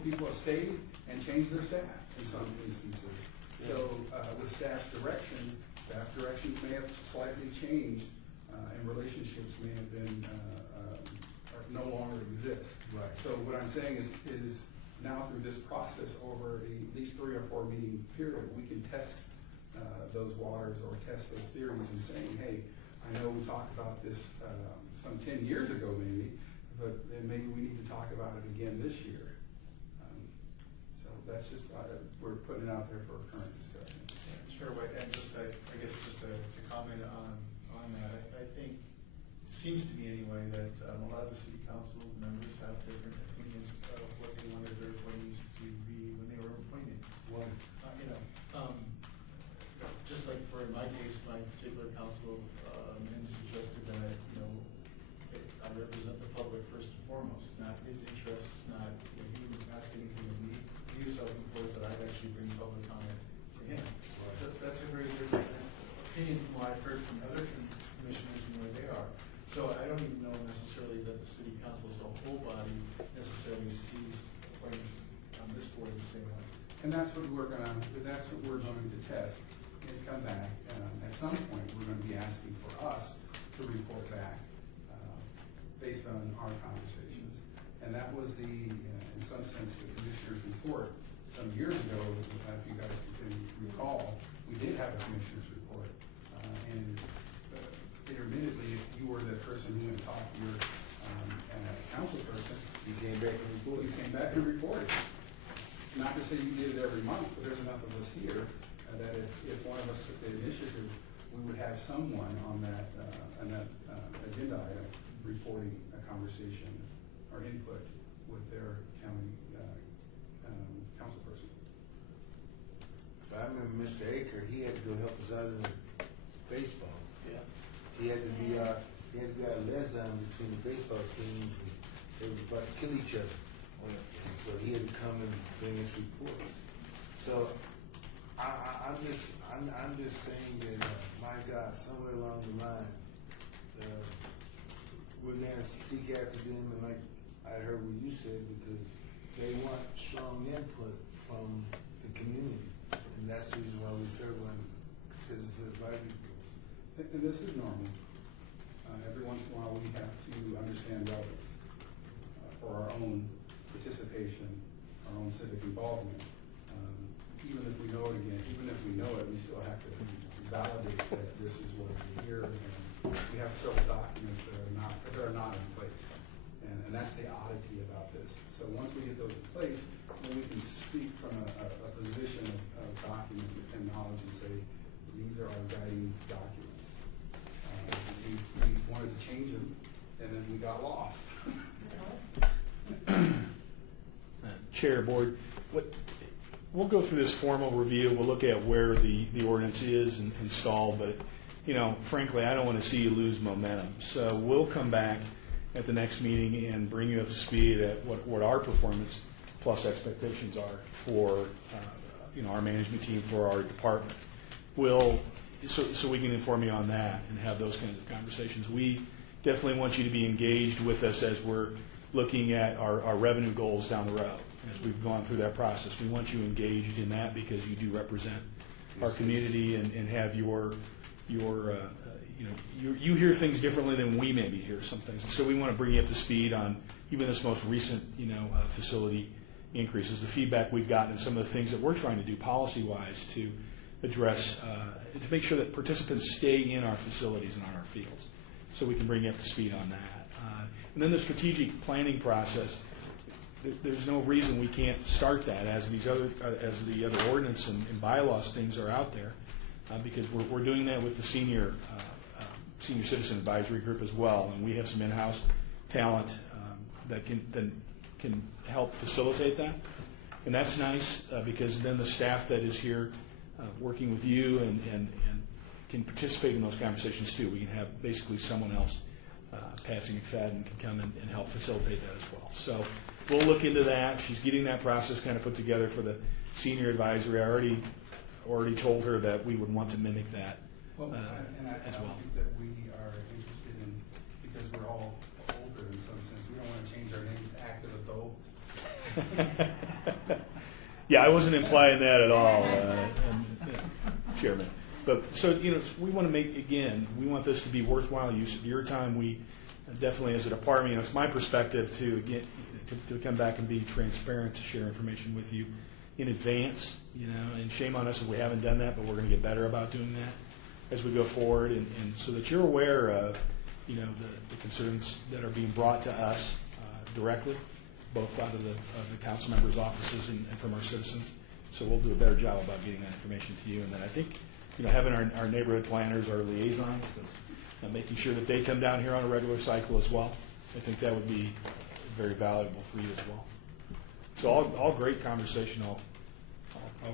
people have stayed and changed their staff in some instances. So with staff's directions may have slightly changed, and relationships may have been or no longer exist. Right. So what I'm saying is now through this process over at least 3 or 4 meeting period, we can test those waters or test those theories and saying, hey, I know we talked about this some 10 years ago maybe, but then maybe we need to talk about it again this year. So that's just, we're putting it out there for a current discussion. Sure, and just, I guess just to comment on that, I think, it seems to me anyway, that a lot of the city council members have different opinions of what they wanted their appointees to be when they were appointed. What? Just like for in my case, my particular councilman suggested that, I represent the public first and foremost, not his interests, not, he didn't ask anything of me. He was hoping for is that I'd actually bring public comment to him. That's a very different opinion from what I've heard from other commissioners and where they are. So I don't even know necessarily that the city council as a whole body necessarily sees appointments on this board the same way. And that's what we're going to test and come back. At some point, we're going to be asking for us to report back based on our conversations. And that was in some sense, the commissioner's report. Some years ago, if you guys can recall, we did have a commissioner's report. And intermittently, if you were the person who went and talked to your council person, You came back and reported. you came back and reported. Not to say you did it every month, but there's enough of us here that if one of us took the initiative, we would have someone on that agenda item reporting a conversation or input with their county council person. I remember Mr. Aker, he had to go help us out in baseball. Yeah. He had to be our liaison between the baseball teams, and they were about to kill each other. And so he had to come and bring us reports. So I'm just saying that, my God, somewhere along the line, we're going to seek after them, and like I heard what you said, because they want strong input from the community, and that's the reason why we serve on Citizen Advisory Board. And this is normal. Every once in a while, we have to understand relevance for our own participation, our own civic involvement. Even if we know it again, even if we know it, we still have to validate that this is what we hear. And we have several documents that are not in place, and that's the oddity about this. So once we get those in place, then we can speak from a position of document and knowledge and say these are our guiding documents. We wanted to change them, and then we got lost. Chair, board, we'll go through this formal review. We'll look at where the ordinance is and installed, but frankly, I don't want to see you lose momentum. So we'll come back at the next meeting and bring you up to speed at what our performance plus expectations are for our management team, for our department. So we can inform you on that and have those kinds of conversations. We definitely want you to be engaged with us as we're looking at our revenue goals down the road. As we've gone through that process, we want you engaged in that because you do represent our community and have you hear things differently than we maybe hear some things. And so we want to bring you up to speed on even this most recent facility increases, the feedback we've gotten, and some of the things that we're trying to do policy-wise to address, to make sure that participants stay in our facilities and on our fields. So we can bring you up to speed on that. And then the strategic planning process. There's no reason we can't start that as the other ordinance and bylaws things are out there, because we're doing that with the senior senior citizen advisory group as well, and we have some in-house talent that can help facilitate that. And that's nice because then the staff that is here working with you and can participate in those conversations too. We can have basically someone else, Patsy McFadden, can come and help facilitate that as well. So we'll look into that. She's getting that process kind of put together for the senior advisory. I already told her that we would want to mimic that Well, and I as don't well. think that we are interested in, because we're all older in some sense, we don't want to change our names to active adult. Yeah, I wasn't implying that at all, Chairman. But so we want to we want this to be worthwhile use of your time. We definitely, as a department, it's my perspective to come back and be transparent, to share information with you in advance. And shame on us if we haven't done that, but we're going to get better about doing that as we go forward, and so that you're aware of the concerns that are being brought to us directly, both out of the council members' offices and from our citizens. So we'll do a better job about getting that information to you. And then I think, having our neighborhood planners, our liaisons, making sure that they come down here on a regular cycle as well. I think that would be very valuable for you as well. So all great conversation, all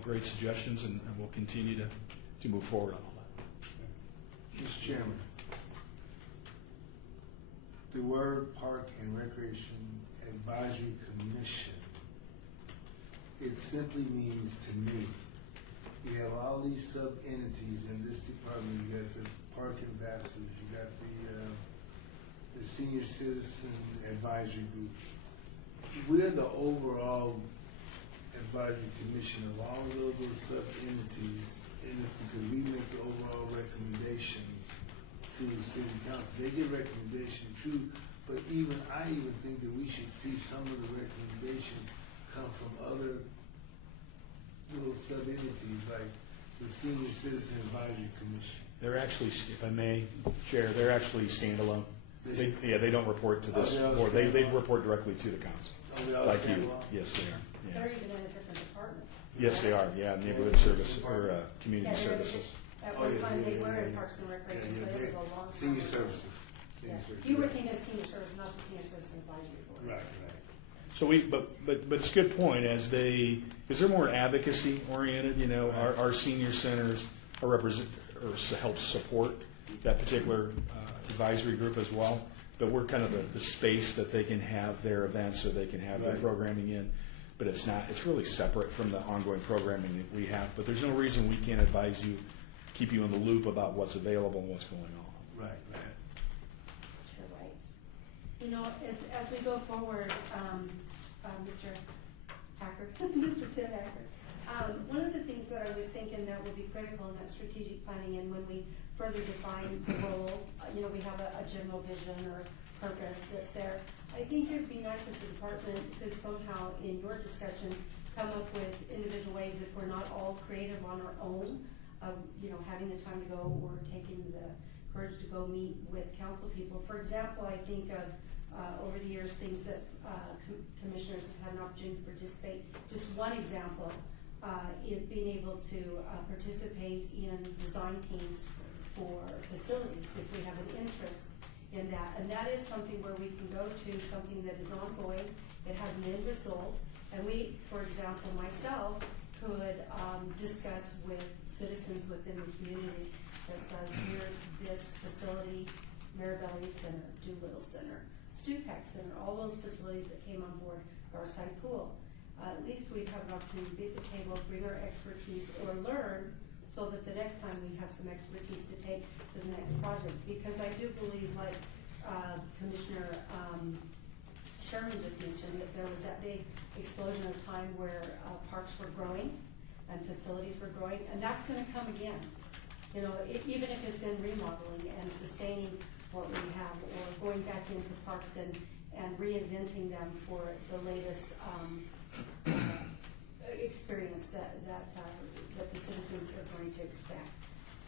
great suggestions, and we'll continue to move forward on all that. Mr. Chairman, the word Park and Recreation Advisory Commission, it simply means to me, you have all these sub-entities in this department. You got the park ambassadors, you got the senior citizen advisory group. We're the overall advisory commission of all of those sub-entities, and it's because we make the overall recommendations to the city council. They get recommendations, true, but I even think that we should see some of the recommendations come from other little sub-entities, like the Senior Citizen Advisory Commission. They're actually, if I may, Chair, they're actually standalone. They don't report to this board. They report directly to the council. Like you. Yes, they are. Yeah. They're even in a different department. Yes, they are. Yeah, neighborhood service or community Yeah, services. At one time, they were in Parks and Recreation, but it was a long time. Senior ago. services. Yeah. You were thinking of senior service, not the Senior Citizen Advisory Board. Right. So but it's a good point, because they're more advocacy oriented. Our senior centers are help support that particular advisory group as well. But we're kind of the space that they can have their events, or they can have their programming in. But it's really separate from the ongoing programming that we have. But there's no reason we can't advise you, keep you in the loop about what's available and what's going on. Right. Sure, right. As we go forward, Mr. Hacker, Mr. Ted Hacker, one of the things that I was thinking that will be critical in that strategic planning, and when we further define the role, we have a general vision or purpose that's there. I think it'd be nice if the department could somehow, in your discussions, come up with individual ways, if we're not all creative on our own, of having the time to go or taking the courage to go meet with council people. For example, I think of over the years things that commissioners have had an opportunity to participate. Just one example is being able to participate in design teams for facilities if we have an interest in that. And that is something where we can go to something that is ongoing, it has an end result, and we, for example, myself, could discuss with citizens within the community that says, here's this facility, Marabella Youth Center, Doolittle Center, Stupak Center, all those facilities that came on board, Garside Pool. At least we'd have an opportunity to be at the table, bring our expertise, or learn, so that the next time we have some expertise to take to the next project. Because I do believe, like Commissioner Sherman just mentioned, that there was that big explosion of time where parks were growing and facilities were growing, and that's going to come again. Even if it's in remodeling and sustaining what we have, or going back into parks and reinventing them for the latest experience that the citizens are going to expect.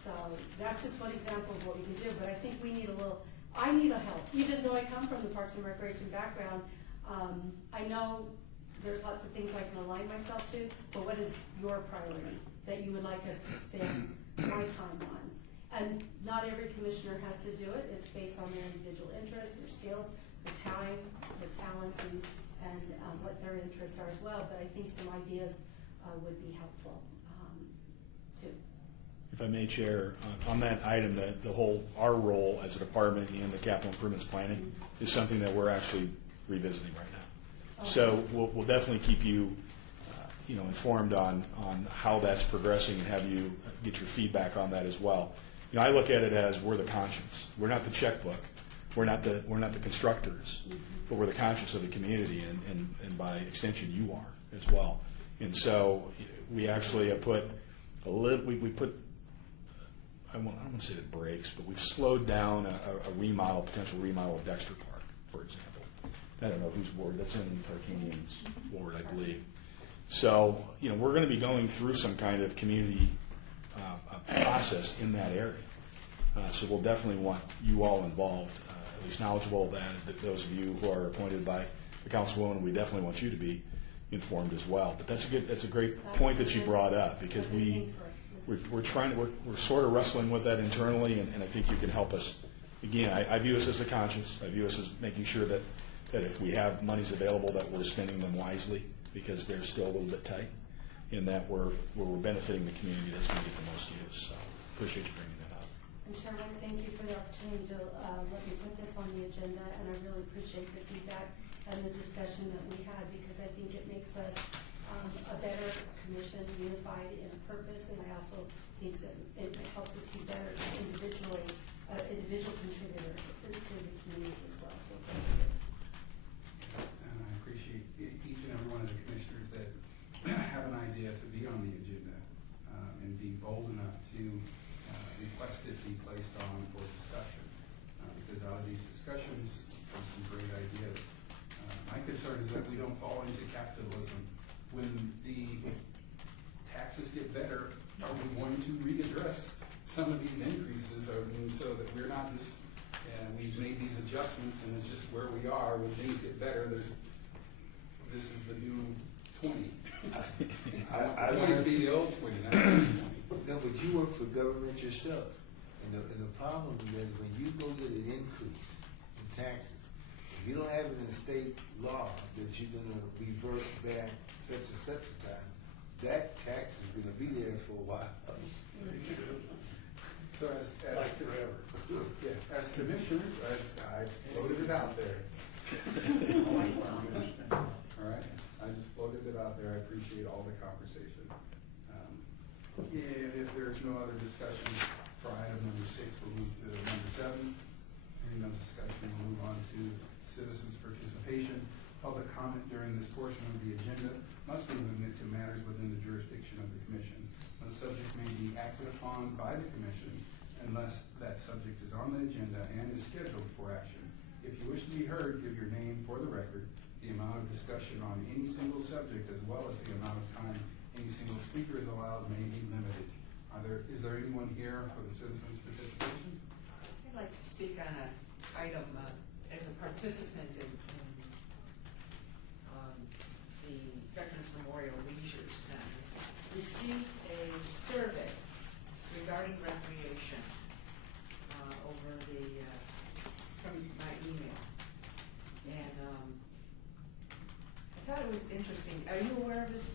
So that's just one example of what we can do, but I think we need I need a help. Even though I come from the Parks and Recreation background, I know there's lots of things I can align myself to, but what is your priority that you would like us to spend my time on? And not every commissioner has to do it. It's based on their individual interests, their skills, their time, their talents, and what their interests are as well. But I think some ideas would be helpful too. If I may, Chair, on that item, the whole, our role as a department in the capital improvements planning is something that we're actually revisiting right now. So we'll definitely keep you, informed on how that's progressing and have you get your feedback on that as well. I look at it as we're the conscience. We're not the checkbook. We're not the constructors, but we're the conscience of the community, and by extension, you are as well. And so we actually have put we put. I don't want to say the brakes, but we've slowed down a potential remodel of Dexter Park, for example. I don't know whose ward that's in, Tarkanian's ward, I believe. So, we're going to be going through some kind of community process in that area. So we'll definitely want you all involved, at least knowledgeable of that. Those of you who are appointed by the councilwoman, we definitely want you to be informed as well. But that's a great point that you brought up, because we're sort of wrestling with that internally, and I think you can help us. Again, I view us as a conscience. I view us as making sure that if we have monies available, that we're spending them wisely, because they're still a little bit tight, and that we're benefiting the community that's going to get the most use. So appreciate you bringing that up. And Chairman, thank you for the opportunity to let me put this on the agenda, and I really appreciate the feedback and the discussion that we had, because I think it makes us a better commission, unified in purpose, and I also think that it helps us be better individual contributors to the communities as well. So thank you. And I appreciate each and every one of the commissioners that have an idea to be on the agenda and be bold enough to request it be placed on for discussion. Because out of these discussions come some great ideas. My concern is that we don't fall into capitalism. When the taxes get better, are we going to readdress some of these increases, so that we're not just, we've made these adjustments and it's just where we are. When things get better, this is the new 20. I want to be the old 20, not the new 20. No, but you work for government yourself, and the problem is that when you go get an increase in taxes, if you don't have it in state law that you're going to revert back such and such a time, that tax is going to be there for a while. So Like forever. as commissioners, I floated it out there. All right, I just floated it out there. I appreciate all the conversation. And if there's no other discussion for item number 6, we'll move to number 7. Hearing no discussion, we'll move on to citizens' participation. Public comment during this portion of the agenda must be limited to matters within the jurisdiction of the commission. No subject may be acted upon by the commission unless that subject is on the agenda and is scheduled for action. If you wish to be heard, give your name for the record. The amount of discussion on any single subject, as well as the amount of time any single speaker is allowed, may be limited. Is there anyone here for the citizens' participation? I'd like to speak on an item as a participant in the Veterans Memorial Leisure Center. Received a survey regarding recreation from my email, and I thought it was interesting. Are you aware of this?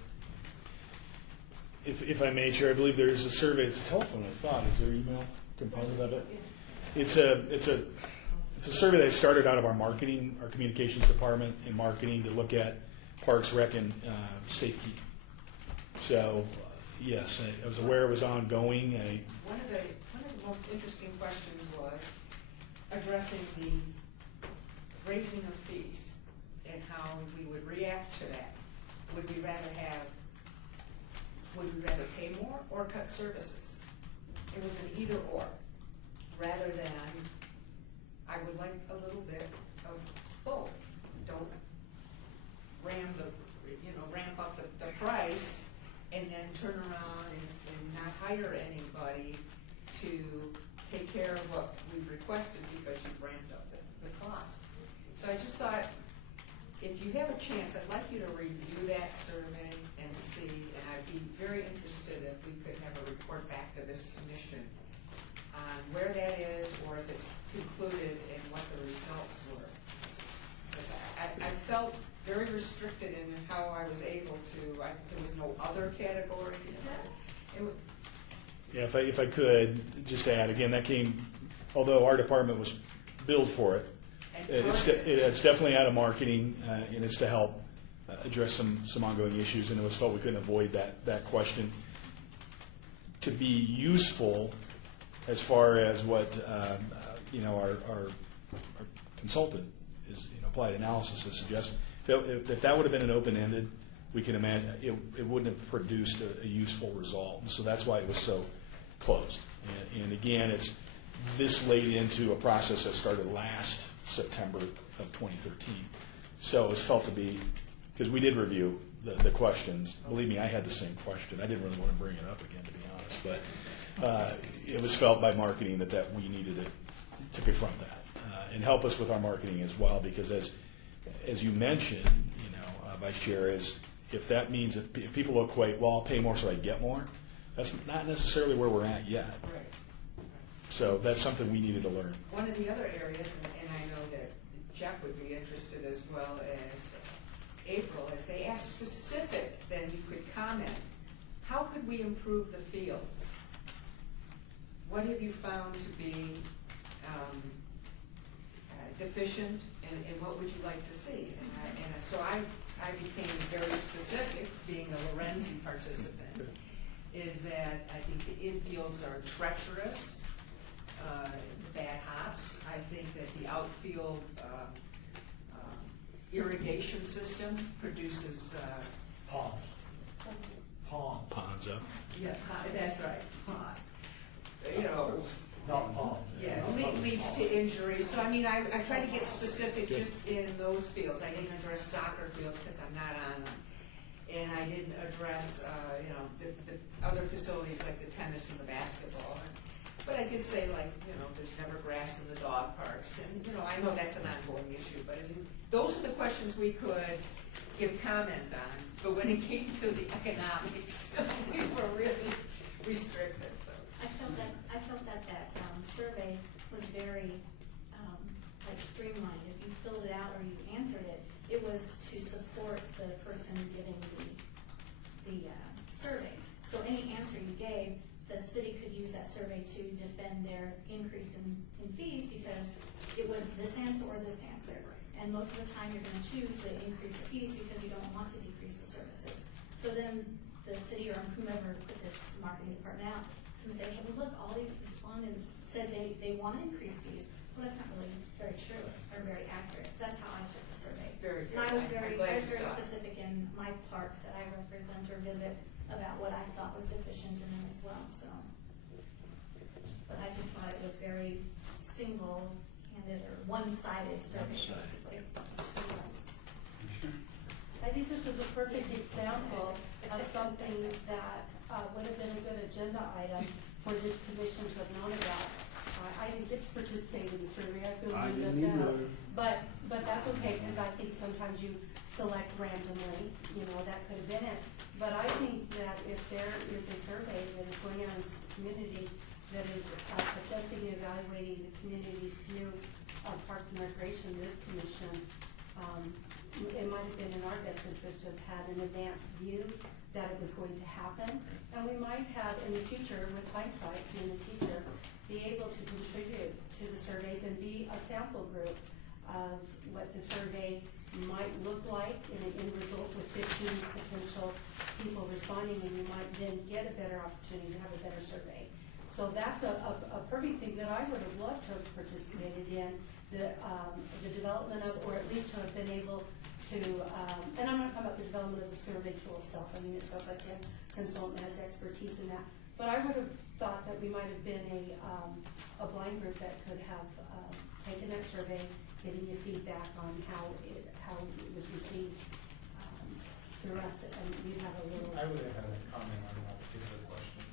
If I may, Chair, I believe there is a survey. It's a telephone, I thought. Is there an email component of it? It's a survey that started out of our communications department in marketing to look at Parks, Rec, and safekeeping. So, yes, I was aware it was ongoing. One of the most interesting questions was addressing the raising of fees and how we would react to that. Would we rather pay more or cut services? It was an either or, rather than I would like a little bit of both. Don't ramp up the price and then turn around and not hire anybody to take care of what we've requested because you've ramped up the cost. So I just thought, if you have a chance, I'd like you to review that survey and see, and I'd be very interested if we could have a report back to this commission on on where that is, or if it's concluded and what the results were. 'Cause I felt very restricted in how I was able to, there was no other category. It wa- Yeah, if I could, just add, again, that came, although our department was billed for it, and it's definitely out of marketing, and it's to help address some ongoing issues, and it was felt we couldn't avoid that question. To be useful as far as what our consultant is, applied analysis has suggested, if that would have been an open-ended, we can imagine it wouldn't have produced a useful result, and so that's why it was so closed. And again, it's this late into a process that started last September of 2013. So it was felt to be, because we did review the questions. Believe me, I had the same question. I didn't really want to bring it up again, to be honest, but it was felt by marketing that we needed to confront that and help us with our marketing as well, because as you mentioned, Vice Chair, is if that means that if people equate, well, I'll pay more so I get more, that's not necessarily where we're at yet. Right. So that's something we needed to learn. One of the other areas, and I know that Jeff would be interested as well as April, is they asked specific, then you could comment, how could we improve the fields? What have you found to be deficient, and what would you like to see? And so I became very specific, being a Lorenzi participant, is that I think the infields are treacherous, bad hops. I think that the outfield irrigation system produces Ponds. Ponds up. yeah, that's right, ponds. Not ponds. Yeah, leads to injuries. So I mean, I try to get specific just in those fields. I didn't address soccer fields because I'm not on them, and I didn't address the other facilities like the tennis and the basketball. But I did say, there's never grass in the dog parks, and I know that's an ongoing issue. But I mean, those are the questions we could give comment on. But when it came to the economics, we were really restricted. So. I felt that survey was very streamlined. If you filled it out or you answered it, it was to support the person giving the survey. So any answer you gave, the city could use that survey to defend their increase in fees because it was this answer or this answer. And most of the time you're going to choose the increase of fees because you don't want to decrease the services. So then the city or whomever put this marketing department out to say, hey, well, look, all these respondents said they want to increase fees. Well, that's not really very true or very accurate. That's how I took the survey. Very good. And I was very I'm glad you saw it. specific in my parks that I represent or visit about what I thought was deficient in them as well. So, but I just thought it was very single-handed or one-sided survey, basically. I think this is a perfect example of something that would have been a good agenda item for this commission to have known about. I didn't get to participate in the survey. I feel I really didn't left out. either. But that's okay, because I think sometimes you select randomly, that could have been it. But I think that if there is a survey that is going out into the community that is assessing and evaluating the community's view of Parks and Recreation, this commission, it might have been in our best interest to have had an advanced view that it was going to happen. And we might have in the future, with hindsight, being a teacher, be able to contribute to the surveys and be a sample group of what the survey might look like in an end result with 15 potential people responding, and you might then get a better opportunity to have a better survey. So that's a perfect thing that I would have loved to have participated in, the development of, or at least to have been able to, and I'm not talking about the development of the survey tool itself. I mean, it sounds like the consultant has expertise in that. But I would have thought that we might have been a blind group that could have taken that survey, giving you feedback on how it was received through us, and we'd have a little. I would have had a comment on that particular question.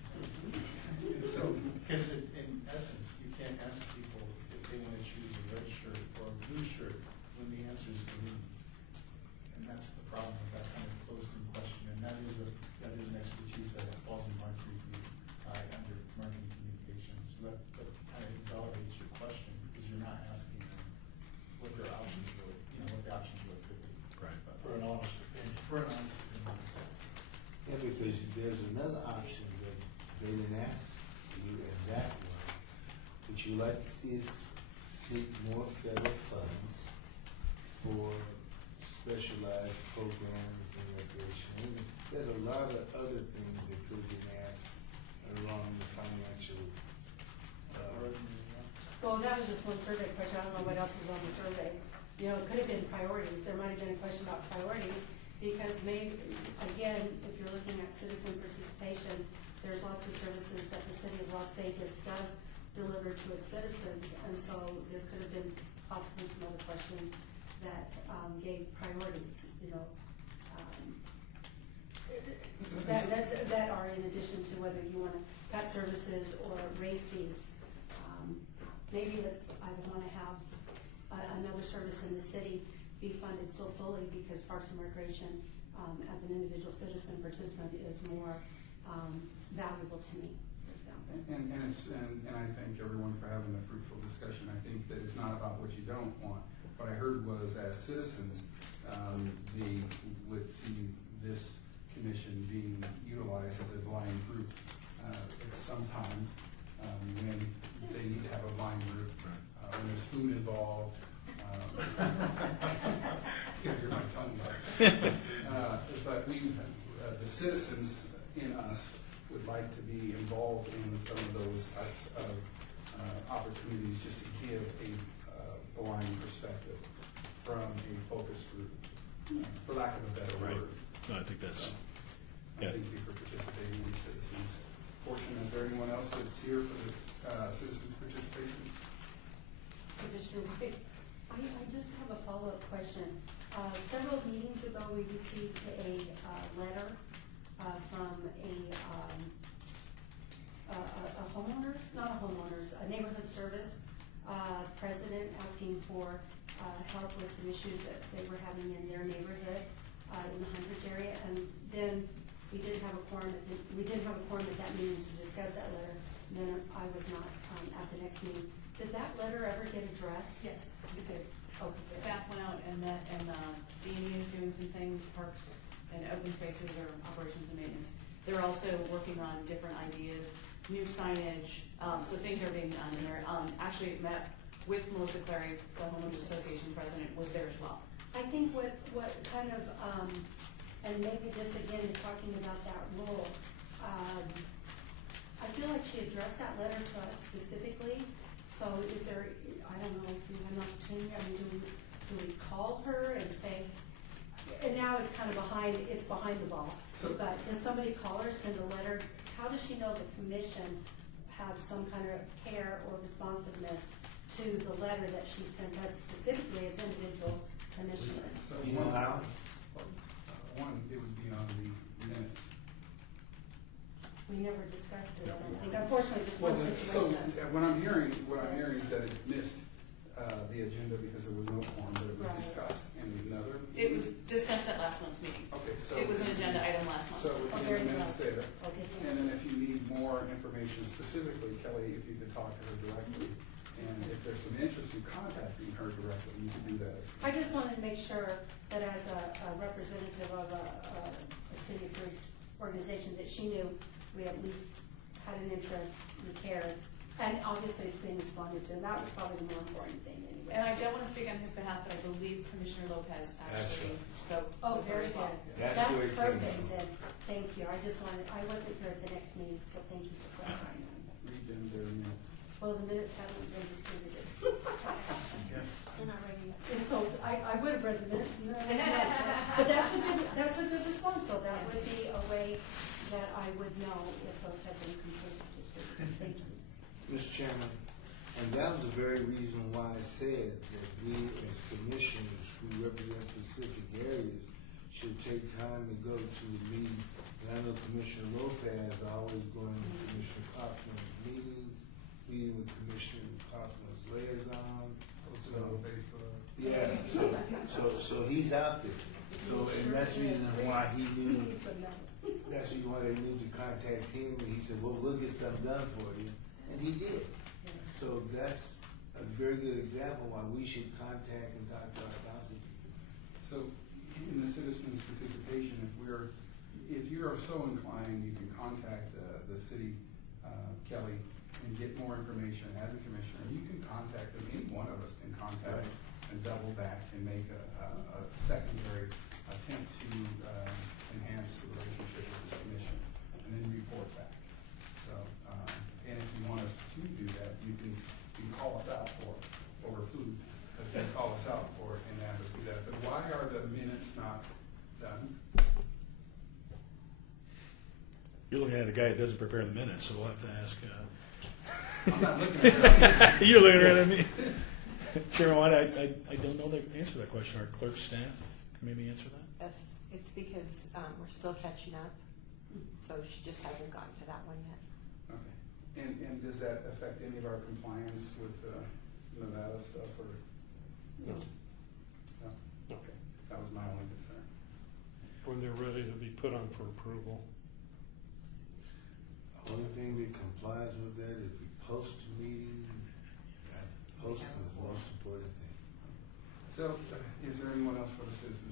So, because in essence, you can't ask people if they want to choose a red shirt or a blue shirt when the answer is green. And that's the problem with that kind of closed-in question. And that is an expertise that falls in marketing under marketing communications. So there's another option that they didn't ask you in that way. Would you like to see us seek more federal funds for specialized programs and recreation? And there's a lot of other things that could have been asked along the financial. Well, that was just one survey question. I don't know what else was on the survey. You know, it could have been priorities. There might have been a question about priorities because maybe, again, if you're looking at citizen participation, there's lots of services that the city of Las Vegas does deliver to its citizens. And so there could have been possibly some other question that gave priorities, you know, that are in addition to whether you want to cut services or raise fees. Maybe I would want to have another service in the city be funded so fully because Parks and Recreation, as an individual citizen participant, is more valuable to me, for example. And I thank everyone for having a fruitful discussion. I think that it's not about what you don't want. What I heard was, as citizens, they would see this commission being utilized as a blind group at some time when they need to have a blind group, when there's food involved. Can't hear my tongue, but the citizens in us would like to be involved in some of those types of opportunities, just to give a blind perspective from a focus group, for lack of a better Right. word. No, I think that's, I thank you for participating in the citizens portion. Is there anyone else that's here for the citizens participation? Commissioner White, I just have a follow-up question. Several meetings ago, we received a letter from a neighborhood service president asking for help with some issues that they were having in their neighborhood in the Huntridge area. And then we didn't have a quorum at that meeting to discuss that letter. And then I was not at the next meeting. Did that letter ever get addressed? Yes, it did. Okay, good. Staff went out and met, and D&E is doing some things, parks and open spaces or operations and maintenance. They're also working on different ideas, new signage, so things are being done. And they're actually met with Melissa Clary, the Homeowners Association president, was there as well. I think what kind of, and maybe this again is talking about that rule, I feel like she addressed that letter to us specifically. So is there, I don't know if you have an opportunity, I mean, do we call her and say, and now it's kind of behind the ball, but does somebody call her, send a letter? How does she know the commission has some kind of care or responsiveness to the letter that she sent us specifically as individual commissioners? So You know how? One, it would be on the minutes. We never discussed it, I don't think, unfortunately, this Well, one so situation. what I'm hearing is that it missed the agenda because there was no quorum, but it was Right. discussed in another. It was discussed at last month's meeting. Okay, so. It was an agenda item last month. So it was in very the minutes well. there. Okay, thank And you. then if you need more information specifically, Kelly, if you could talk to her directly, and if there's some interest in contacting her directly, you can do that. I just wanted to make sure that as a representative of a city approved organization, that she knew we at least had an interest and cared. And obviously it's being responded to, and that was probably the more important thing anyway. And I don't want to speak on his behalf, but I believe Commissioner Lopez actually spoke. Oh, with her very as well. good. That's where it came perfect from. then. Thank you. I wasn't here at the next meeting, so thank you for clarifying that. Read them their minutes. Well, the minutes haven't been distributed. They're not ready yet. And so I would have read the minutes and then I would have. But that's a good response, so that would be a way that I would know if those have been completely distributed. Thank you. Mr. Chairman, and that was the very reason why I said that we as commissioners who represent specific areas should take time to go to the meeting. And I know Commissioner Lopez always going to Commissioner Kaufman's meetings, meeting with Commissioner Kaufman's liaison. Posted on Facebook. Yeah, so he's out there. So, and that's the reason why he knew, that's the reason why they knew to contact him, and he said, well, we'll get something done for you. And he did. So that's a very good example why we should contact and talk to our council people. So in the citizens' participation, if you're so inclined, you can contact the city, Kelly, and get more information as a commissioner. You can contact them, any one of us can contact and double back and make a secondary attempt to enhance the relationship with the commission, and then report back. So, and if you want us to do that, you can call us out for it over food. But you can call us out for it and have us do that. But why are the minutes not done? You're looking at a guy that doesn't prepare the minutes, so we'll have to ask. I'm not looking at it. You're looking right at me. Chairman White, I don't know the answer to that question. Our clerk staff can maybe answer that? Yes, it's because we're still catching up, so she just hasn't gotten to that one yet. Okay. And does that affect any of our compliance with Nevada stuff, or? No. No? No. Okay. That was my only concern. When they're ready to be put on for approval. The only thing that complies with that is we post the meeting. Posting is the most important thing. So, is there anyone else for the citizens